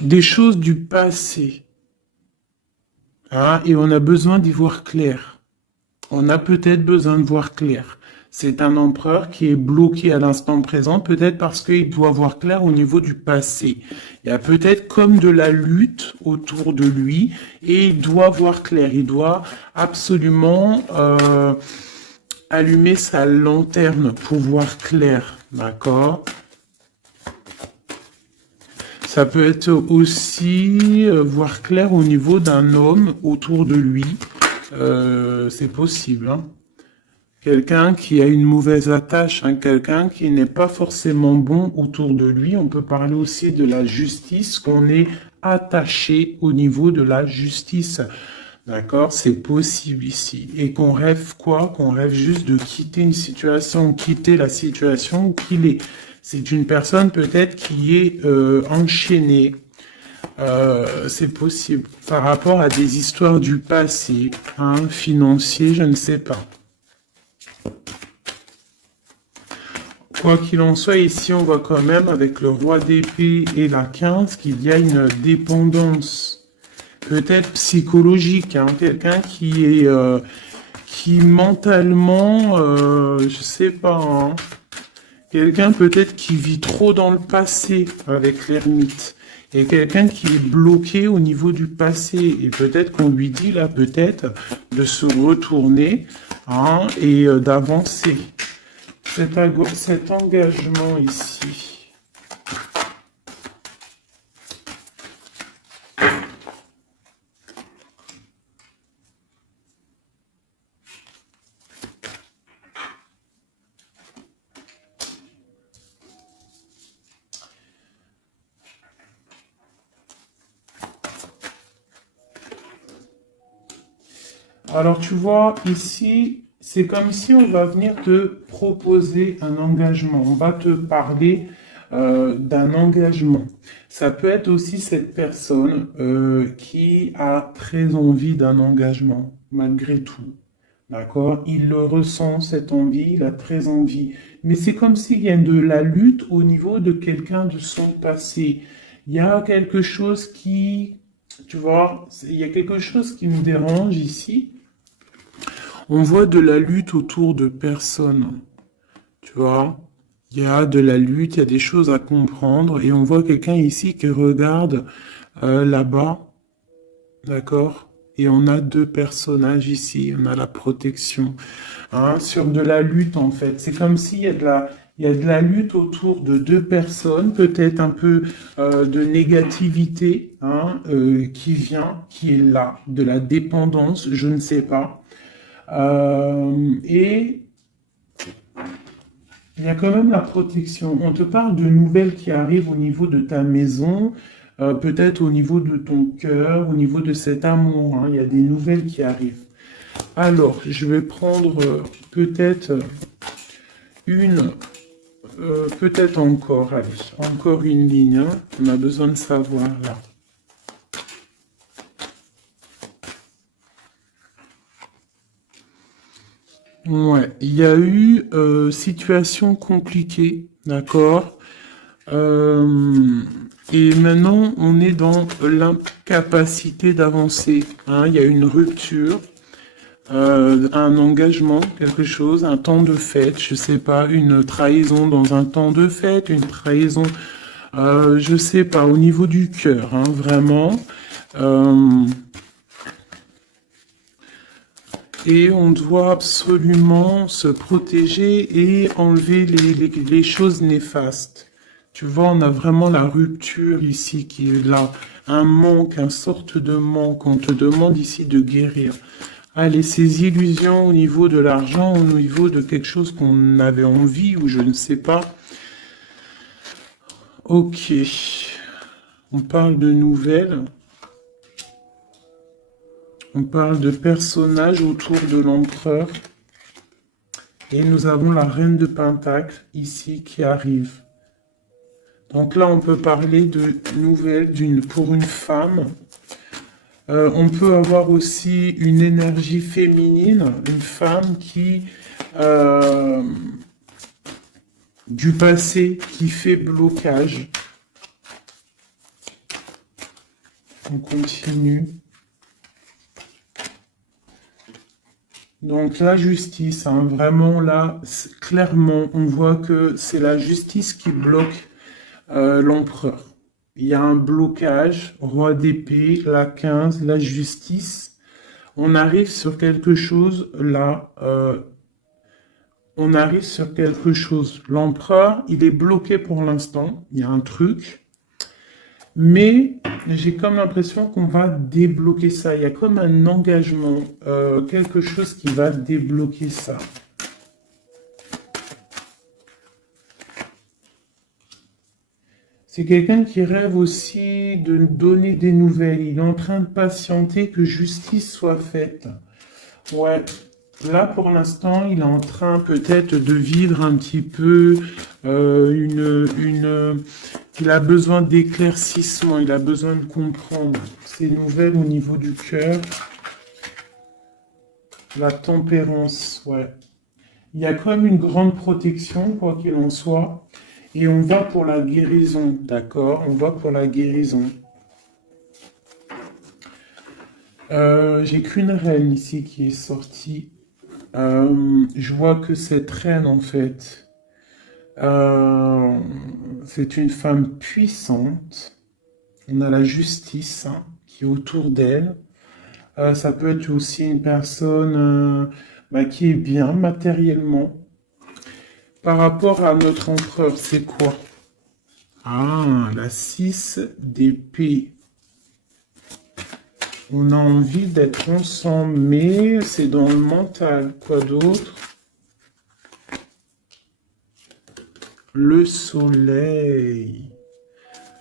Des choses du passé. Ah, et on a besoin d'y voir clair. On a peut-être besoin de voir clair. C'est un empereur qui est bloqué à l'instant présent, peut-être parce qu'il doit voir clair au niveau du passé. Il y a peut-être comme de la lutte autour de lui, et il doit voir clair. Il doit absolument allumer sa lanterne pour voir clair. D'accord ? Ça peut être aussi voir clair au niveau d'un homme autour de lui. C'est possible. Hein. Quelqu'un qui a une mauvaise attache, hein, quelqu'un qui n'est pas forcément bon autour de lui. On peut parler aussi de la justice, qu'on est attaché au niveau de la justice. D'accord? C'est possible ici. Et qu'on rêve quoi? Qu'on rêve juste de quitter une situation, quitter la situation où qu'il est. C'est une personne peut-être qui est enchaînée. C'est possible. Par rapport à des histoires du passé, hein, financier, je ne sais pas. Quoi qu'il en soit, ici, on voit quand même, avec le roi d'épée et la 15, qu'il y a une dépendance, peut-être psychologique, hein, quelqu'un qui est, qui mentalement, je sais pas, hein, Quelqu'un peut-être qui vit trop dans le passé avec l'ermite. Et quelqu'un qui est bloqué au niveau du passé. Et peut-être qu'on lui dit là, peut-être, de se retourner hein, et d'avancer. Cet engagement ici. Alors tu vois, ici, c'est comme si on va venir te proposer un engagement. On va te parler d'un engagement. Ça peut être aussi cette personne qui a très envie d'un engagement, malgré tout. D'accord? Il le ressent, cette envie, il a très envie. Mais c'est comme s'il y a de la lutte au niveau de quelqu'un de son passé. Il y a quelque chose qui, tu vois, il y a quelque chose qui me dérange ici. On voit de la lutte autour de personnes, tu vois. Il y a de la lutte, il y a des choses à comprendre, et on voit quelqu'un ici qui regarde là-bas, d'accord? Et on a deux personnages ici, on a la protection, hein, sur de la lutte en fait. C'est comme s'il y a il y a de la lutte autour de deux personnes, peut-être un peu de négativité, hein, qui vient, qui est là, de la dépendance, je ne sais pas. Et il y a quand même la protection. On te parle de nouvelles qui arrivent au niveau de ta maison, peut-être au niveau de ton cœur, au niveau de cet amour, hein. Il y a des nouvelles qui arrivent. Alors, je vais prendre peut-être une, peut-être encore, allez, encore une ligne, hein. On a besoin de savoir là. Ouais, il y a eu situation compliquée, d'accord? Euh, et maintenant, on est dans l'incapacité d'avancer, hein. Il y a une rupture, un engagement, quelque chose, un temps de fête, je sais pas, une trahison dans un temps de fête, une trahison, je sais pas, au niveau du cœur, hein, vraiment. Euh, Et on doit absolument se protéger et enlever les choses néfastes. Tu vois, on a vraiment la rupture ici qui est là. Un manque, une sorte de manque. On te demande ici de guérir. Allez, ces illusions au niveau de l'argent, au niveau de quelque chose qu'on avait envie ou je ne sais pas. Ok. On parle de nouvelles. On parle de personnages autour de l'empereur. Et nous avons la reine de Pentacle ici qui arrive. Donc là, on peut parler de nouvelles pour une femme. On peut avoir aussi une énergie féminine, une femme qui euh, du passé qui fait blocage. On continue. Donc la justice, hein, vraiment là, clairement, on voit que c'est la justice qui bloque l'empereur. Il y a un blocage, roi d'épée, la 15, la justice. On arrive sur quelque chose là, on arrive sur quelque chose. L'empereur, il est bloqué pour l'instant, il y a un truc, mais j'ai comme l'impression qu'on va débloquer ça. Il y a comme un engagement, quelque chose qui va débloquer ça. C'est quelqu'un qui rêve aussi de donner des nouvelles. Il est en train de patienter que justice soit faite. Ouais. Là, pour l'instant, il est en train peut-être de vivre un petit peu il a besoin d'éclaircissement, il a besoin de comprendre ces nouvelles au niveau du cœur. La tempérance, ouais. Il y a quand même une grande protection, quoi qu'il en soit. Et on va pour la guérison, d'accord? On va pour la guérison. J'ai qu'une reine ici qui est sortie. Je vois que cette reine, en fait, Euh, c'est une femme puissante. On a la justice hein, qui est autour d'elle. Ça peut être aussi une personne qui est bien matériellement. Par rapport à notre empereur, c'est quoi? Ah, la 6 d'épée. On a envie d'être ensemble, mais c'est dans le mental. Quoi d'autre? Le soleil.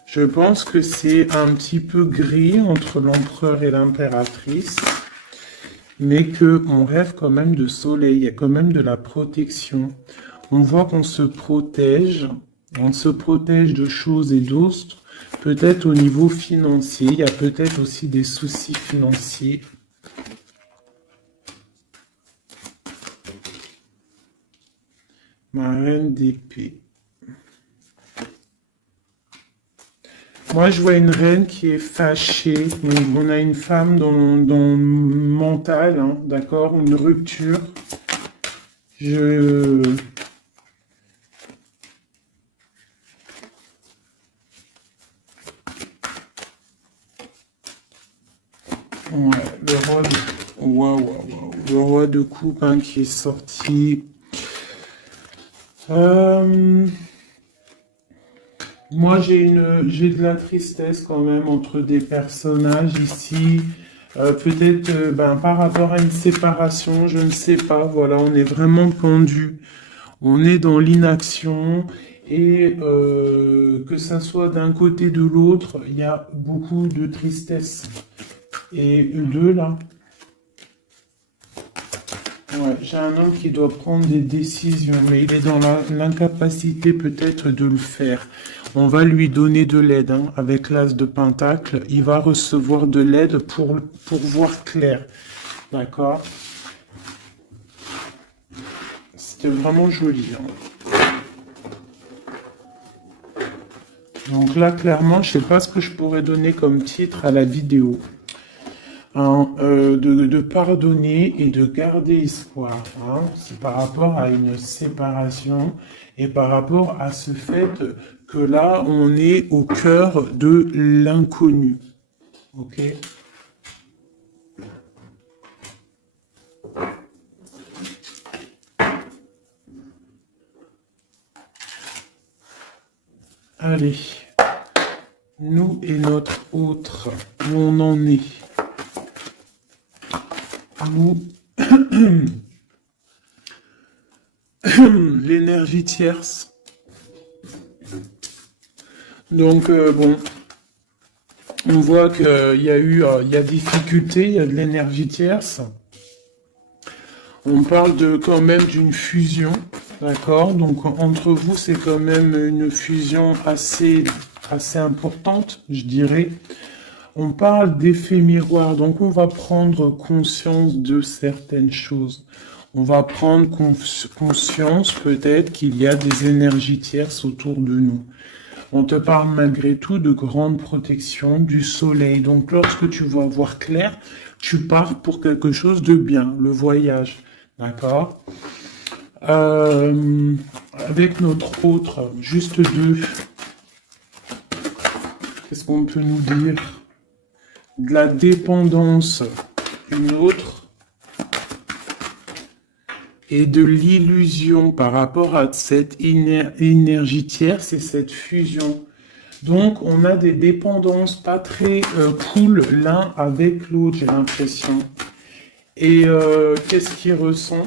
Je pense que c'est un petit peu gris entre l'empereur et l'impératrice, mais qu'on rêve quand même de soleil, il y a quand même de la protection. On voit qu'on se protège, on se protège de choses et d'autres, peut-être au niveau financier, il y a peut-être aussi des soucis financiers. Ma reine d'épée. Moi, je vois une reine qui est fâchée. Donc, on a une femme dans le mental, hein, d'accord, une rupture. Je... Ouais, le roi de... Waouh, waouh, waouh. Le roi de coupe hein, qui est sorti. Moi, j'ai de la tristesse quand même entre des personnages ici. Peut-être par rapport à une séparation, je ne sais pas. Voilà, on est vraiment pendu. On est dans l'inaction. Et que ça soit d'un côté ou de l'autre, il y a beaucoup de tristesse. Et deux là. Ouais, j'ai un homme qui doit prendre des décisions, mais il est dans l'incapacité peut-être de le faire. On va lui donner de l'aide, hein, avec l'as de Pentacle. Il va recevoir de l'aide pour voir clair. D'accord? C'était vraiment joli. Hein. Donc là, clairement, je sais pas ce que je pourrais donner comme titre à la vidéo. Hein, de pardonner et de garder espoir. Hein. C'est par rapport à une séparation et par rapport à ce fait que là, on est au cœur de l'inconnu. Ok? Allez, nous et notre autre, où on en est. Nous, l'énergie tierce. Donc, bon, on voit qu'il y a il y a difficulté, il y a de l'énergie tierce. On parle quand même d'une fusion, d'accord? Donc, entre vous, c'est quand même une fusion assez importante, je dirais. On parle d'effet miroir, donc on va prendre conscience de certaines choses. On va prendre conscience peut-être qu'il y a des énergies tierces autour de nous. On te parle malgré tout de grande protection du soleil. Donc lorsque tu vas voir clair, tu pars pour quelque chose de bien, le voyage. D'accord? Avec notre autre, juste deux. Qu'est-ce qu'on peut nous dire? De la dépendance, une autre, et de l'illusion par rapport à cette énergie tierce et cette fusion. Donc, on a des dépendances pas très cool l'un avec l'autre, j'ai l'impression. Et qu'est-ce qu'il ressent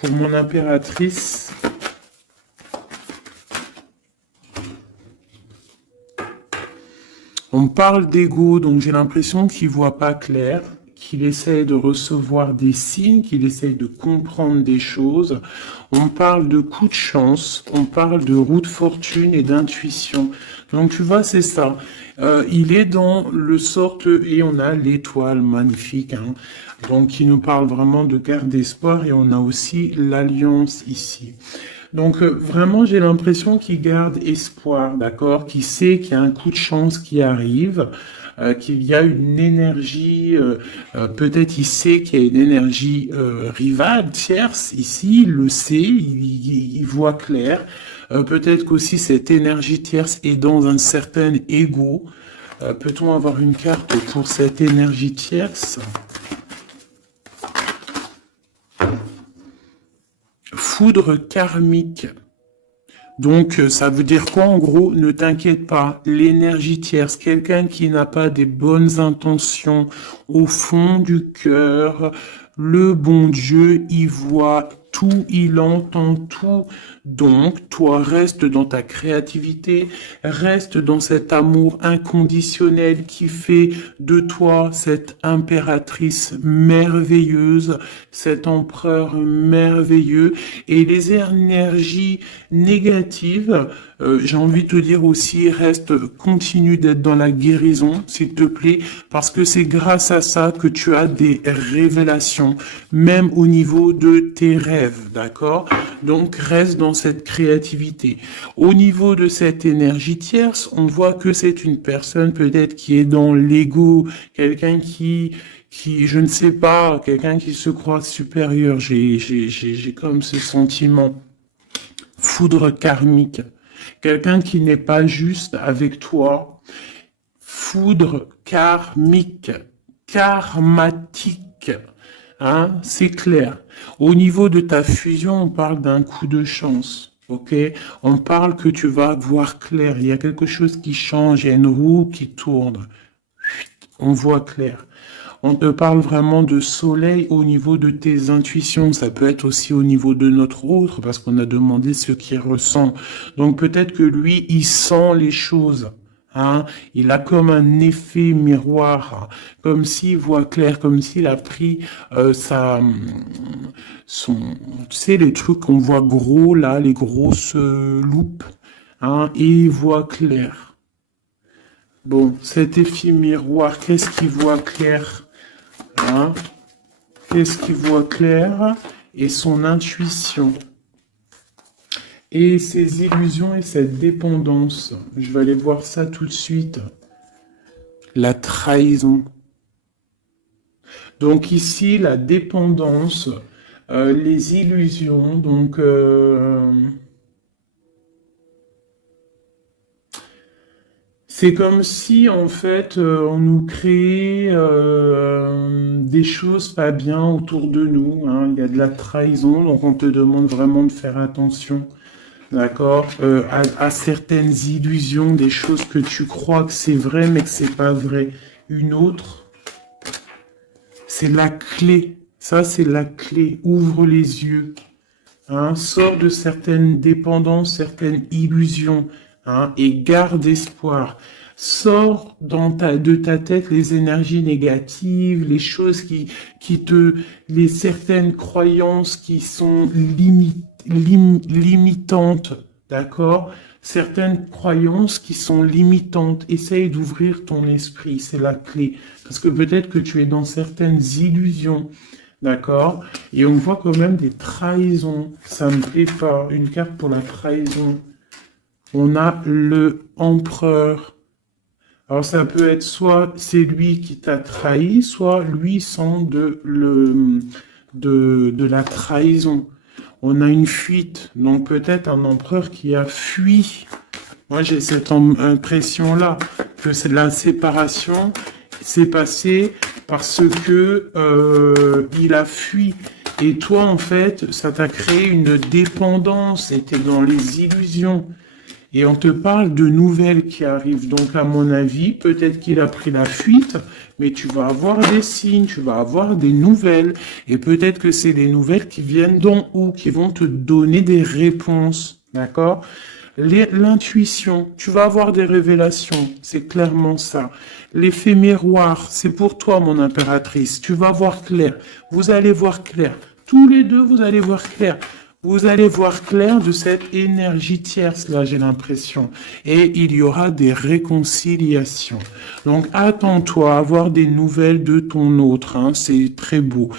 pour mon impératrice? On parle d'ego, donc j'ai l'impression qu'il voit pas clair, qu'il essaye de recevoir des signes, qu'il essaye de comprendre des choses. On parle de coup de chance, on parle de roue de fortune et d'intuition. Donc tu vois, c'est ça. Il est dans le sorte, et on a l'étoile magnifique, hein, donc qui nous parle vraiment de garde d'espoir, et on a aussi l'alliance ici. Donc vraiment, j'ai l'impression qu'il garde espoir, d'accord, qu'il sait qu'il y a un coup de chance qui arrive, qu'il y a une énergie, peut-être il sait qu'il y a une énergie rivale, tierce, ici, il le sait, il voit clair. Peut-être qu'aussi cette énergie tierce est dans un certain ego. Peut-on avoir une carte pour cette énergie tierce? Foudre karmique. Donc, ça veut dire quoi en gros? Ne t'inquiète pas, l'énergie tierce, quelqu'un qui n'a pas des bonnes intentions au fond du cœur, le bon Dieu, il voit tout, il entend tout. Donc, toi, reste dans ta créativité, reste dans cet amour inconditionnel qui fait de toi cette impératrice merveilleuse, cet empereur merveilleux. Et les énergies négatives, j'ai envie de te dire aussi, continue d'être dans la guérison, s'il te plaît, parce que c'est grâce à ça que tu as des révélations, même au niveau de tes rêves, d'accord? Donc, reste dans cette créativité. Au niveau de cette énergie tierce, on voit que c'est une personne peut-être qui est dans l'ego, quelqu'un qui, je ne sais pas, quelqu'un qui se croit supérieur. J'ai comme ce sentiment. Foudre karmique. Quelqu'un qui n'est pas juste avec toi. Foudre karmique. Karmatique. Hein, c'est clair. Au niveau de ta fusion, on parle d'un coup de chance. Ok? On parle que tu vas voir clair. Il y a quelque chose qui change. Il y a une roue qui tourne. On voit clair. On te parle vraiment de soleil au niveau de tes intuitions. Ça peut être aussi au niveau de notre autre, parce qu'on a demandé ce qu'il ressent. Donc peut-être que lui, il sent les choses. Hein, il a comme un effet miroir, comme s'il voit clair, comme s'il a pris tu sais, les trucs qu'on voit gros là, les grosses loupes, hein, et il voit clair. Bon, cet effet miroir, qu'est-ce qu'il voit clair? Hein? Qu'est-ce qu'il voit clair? Et son intuition. Et ses illusions et cette dépendance. Je vais aller voir ça tout de suite. La trahison. Donc ici, la dépendance, les illusions, donc... c'est comme si, en fait, on nous créait des choses pas bien autour de nous. Hein. Il y a de la trahison, donc on te demande vraiment de faire attention, d'accord, à certaines illusions, des choses que tu crois que c'est vrai, mais que c'est pas vrai. Une autre, c'est la clé. Ça, c'est la clé. Ouvre les yeux. Hein. Sors de certaines dépendances, certaines illusions. Hein, et garde espoir. Sors de ta tête les énergies négatives, les choses les certaines croyances qui sont limitantes, d'accord? Certaines croyances qui sont limitantes. Essaye d'ouvrir ton esprit, c'est la clé. Parce que peut-être que tu es dans certaines illusions. D'accord? Et on voit quand même des trahisons. Ça me plaît pas. Une carte pour la trahison. On a le empereur. Alors ça peut être soit c'est lui qui t'a trahi, soit lui sent de la trahison. On a une fuite, donc peut-être un empereur qui a fui. Moi j'ai cette impression-là, que c'est la séparation s'est passée parce que il a fui. Et toi en fait, ça t'a créé une dépendance, et t'es dans les illusions. Et on te parle de nouvelles qui arrivent. Donc, à mon avis, peut-être qu'il a pris la fuite, mais tu vas avoir des signes, tu vas avoir des nouvelles. Et peut-être que c'est des nouvelles qui viennent d'en haut, qui vont te donner des réponses. D'accord? L'intuition, tu vas avoir des révélations. C'est clairement ça. L'effet miroir, c'est pour toi, mon impératrice. Tu vas voir clair. Vous allez voir clair. Tous les deux, vous allez voir clair. Vous allez voir clair de cette énergie tierce, là, j'ai l'impression. Et il y aura des réconciliations. Donc, attends-toi à avoir des nouvelles de ton autre. Hein, c'est très beau.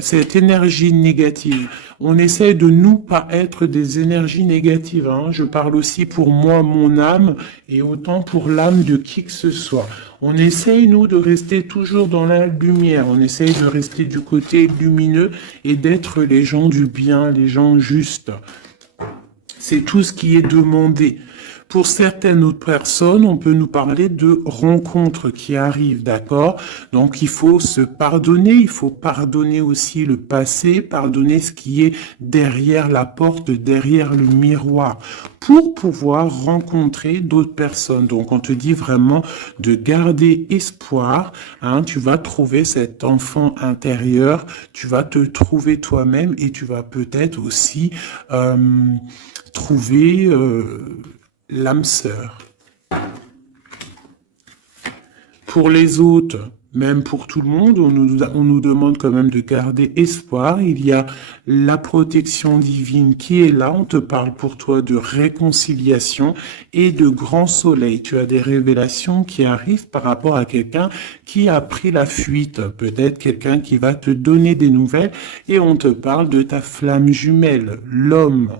Cette énergie négative. On essaie de nous pas être des énergies négatives. Hein. Je parle aussi pour moi, mon âme, et autant pour l'âme de qui que ce soit. On essaye, nous, de rester toujours dans la lumière. On essaye de rester du côté lumineux et d'être les gens du bien, les gens justes. C'est tout ce qui est demandé. Pour certaines autres personnes, on peut nous parler de rencontres qui arrivent, d'accord? Donc, il faut se pardonner, il faut pardonner aussi le passé, pardonner ce qui est derrière la porte, derrière le miroir, pour pouvoir rencontrer d'autres personnes. Donc, on te dit vraiment de garder espoir, hein, tu vas trouver cet enfant intérieur, tu vas te trouver toi-même et tu vas peut-être aussi trouver l'âme sœur. Pour les autres, même pour tout le monde, on nous demande quand même de garder espoir. Il y a la protection divine qui est là. On te parle pour toi de réconciliation et de grand soleil. Tu as des révélations qui arrivent par rapport à quelqu'un qui a pris la fuite. Peut-être quelqu'un qui va te donner des nouvelles et on te parle de ta flamme jumelle, l'homme.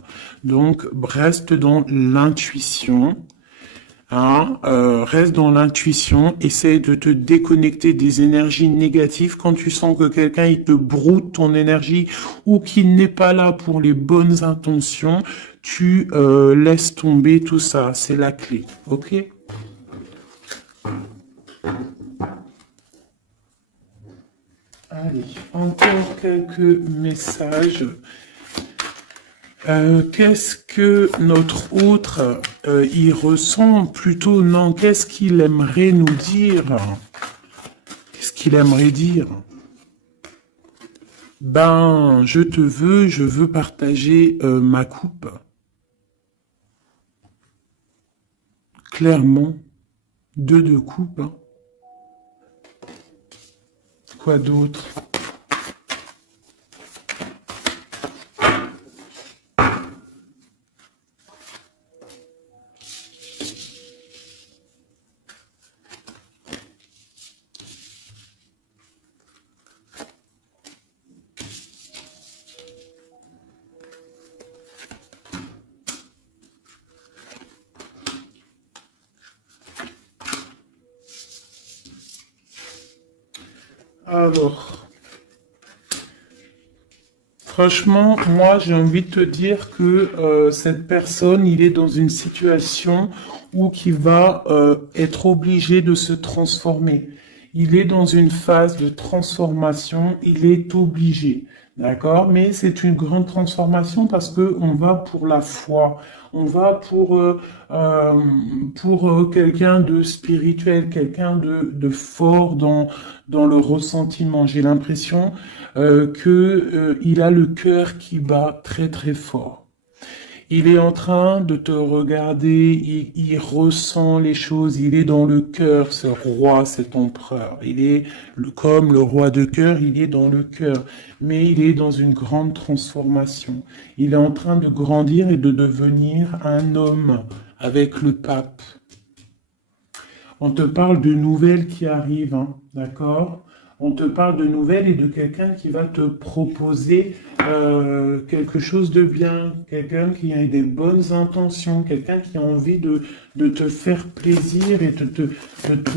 Donc, reste dans l'intuition. Hein, reste dans l'intuition, essaie de te déconnecter des énergies négatives. Quand tu sens que quelqu'un il te broute ton énergie ou qu'il n'est pas là pour les bonnes intentions, tu laisses tomber tout ça. C'est la clé, ok? Allez, encore quelques messages. Qu'est-ce que notre autre y ressent plutôt? Non, qu'est-ce qu'il aimerait nous dire? Qu'est-ce qu'il aimerait dire? Ben, je veux partager ma coupe. Clairement, deux de coupe. Hein. Quoi d'autre? Alors, franchement, moi, j'ai envie de te dire que cette personne, il est dans une situation où qui va être obligé de se transformer. Il est dans une phase de transformation, il est obligé. D'accord? Mais c'est une grande transformation parce que on va pour la foi. On va pour quelqu'un de spirituel, quelqu'un de fort dans le ressentiment. J'ai l'impression il a le cœur qui bat très très fort. Il est en train de te regarder, il ressent les choses, il est dans le cœur, ce roi, cet empereur. Il est comme le roi de cœur, il est dans le cœur, mais il est dans une grande transformation. Il est en train de grandir et de devenir un homme avec le pape. On te parle de nouvelles qui arrivent, hein, d'accord? On te parle de nouvelles et de quelqu'un qui va te proposer quelque chose de bien, quelqu'un qui a des bonnes intentions, quelqu'un qui a envie de te faire plaisir et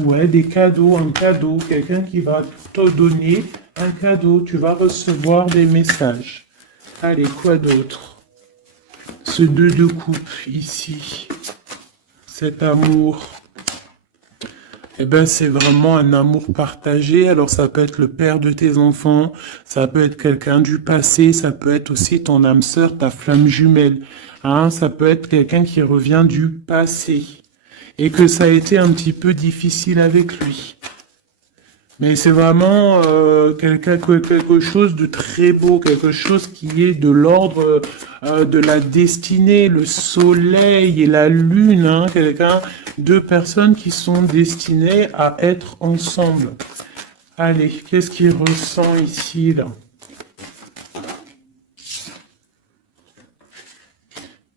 ouais, des cadeaux, un cadeau, quelqu'un qui va te donner un cadeau, tu vas recevoir des messages. Allez, quoi d'autre? Ce 2 de coupe ici, cet amour. Eh ben, c'est vraiment un amour partagé. Alors, ça peut être le père de tes enfants, ça peut être quelqu'un du passé, ça peut être aussi ton âme sœur, ta flamme jumelle. Hein, ça peut être quelqu'un qui revient du passé et que ça a été un petit peu difficile avec lui. Mais c'est vraiment quelque chose de très beau, quelque chose qui est de l'ordre de la destinée, le soleil et la lune, hein, deux personnes qui sont destinées à être ensemble. Allez, qu'est-ce qu'il ressent ici, là?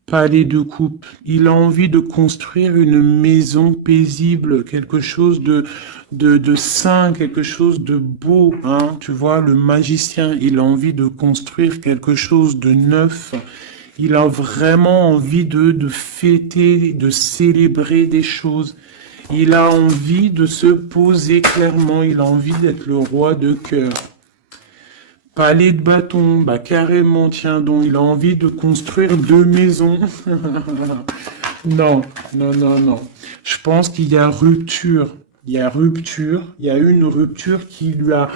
Palais de coupe. Il a envie de construire une maison paisible, quelque chose de sain, quelque chose de beau, hein. Tu vois, le magicien, il a envie de construire quelque chose de neuf. Il a vraiment envie de fêter, de célébrer des choses. Il a envie de se poser clairement. Il a envie d'être le roi de cœur. Palais de bâton, bah carrément, tiens donc, il a envie de construire 2 maisons. Non, non, non, non. Je pense qu'il y a rupture. Il y a rupture. Il y a une rupture qui lui a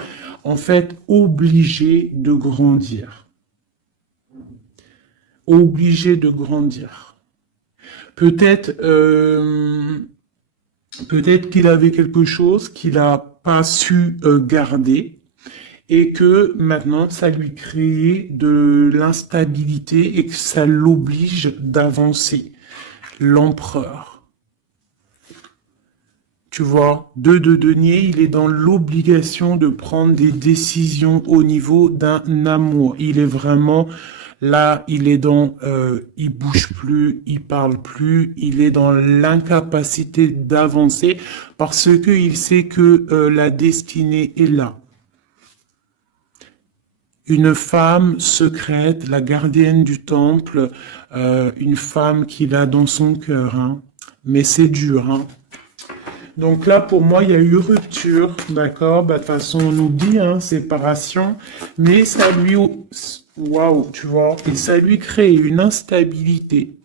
en fait obligé de grandir. Obligé de grandir. Peut-être, peut-être qu'il avait quelque chose qu'il n'a pas su garder et que maintenant ça lui crée de l'instabilité et que ça l'oblige d'avancer. L'empereur. Tu vois, 2 de denier, il est dans l'obligation de prendre des décisions au niveau d'un amour. Il est vraiment là, il est dans, il bouge plus, il parle plus, il est dans l'incapacité d'avancer parce que il sait que la destinée est là. Une femme secrète, la gardienne du temple, une femme qu'il a dans son cœur, hein. Mais c'est dur, hein. Donc là, pour moi, il y a eu rupture, d'accord? Bah, de toute façon, on nous dit, hein, séparation, mais ça lui, waouh, tu vois, et ça lui crée une instabilité.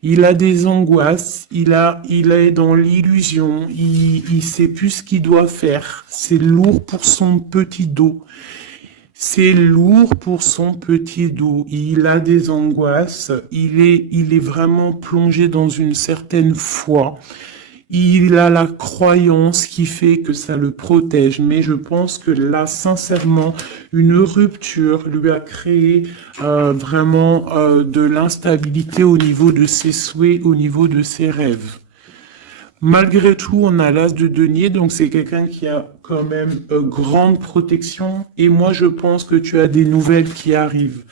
Il a des angoisses, il est dans l'illusion, il sait plus ce qu'il doit faire. C'est lourd pour son petit dos. C'est lourd pour son petit dos. Il a des angoisses. Il est vraiment plongé dans une certaine foi. Il a la croyance qui fait que ça le protège. Mais je pense que là, sincèrement, une rupture lui a créé vraiment de l'instabilité au niveau de ses souhaits, au niveau de ses rêves. Malgré tout, on a l'as de denier, donc c'est quelqu'un qui a quand même grande protection. Et moi, je pense que tu as des nouvelles qui arrivent.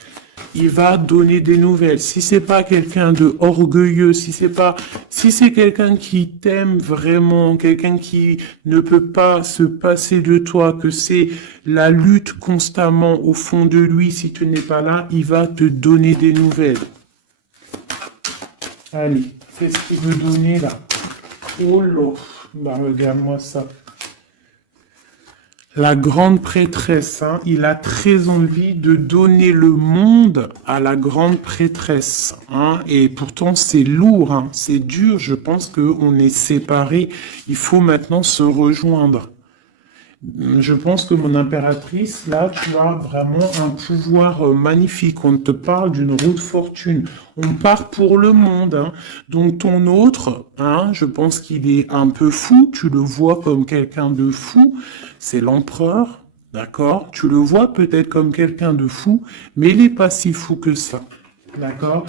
Il va donner des nouvelles. Si c'est pas quelqu'un de orgueilleux, si c'est quelqu'un qui t'aime vraiment, quelqu'un qui ne peut pas se passer de toi, que c'est la lutte constamment au fond de lui, si tu n'es pas là, il va te donner des nouvelles. Allez, qu'est-ce qu'il veut donner là? Oh là, bah regarde-moi ça. La grande prêtresse, hein, il a très envie de donner le monde à la grande prêtresse, hein, et pourtant c'est lourd, hein, c'est dur, je pense qu'on est séparés, il faut maintenant se rejoindre. Je pense que mon impératrice, là, tu as vraiment un pouvoir magnifique. On te parle d'une roue de fortune. On part pour le monde, hein. Donc ton autre, hein, je pense qu'il est un peu fou. Tu le vois comme quelqu'un de fou. C'est l'empereur, d'accord? Tu le vois peut-être comme quelqu'un de fou, mais il n'est pas si fou que ça, d'accord?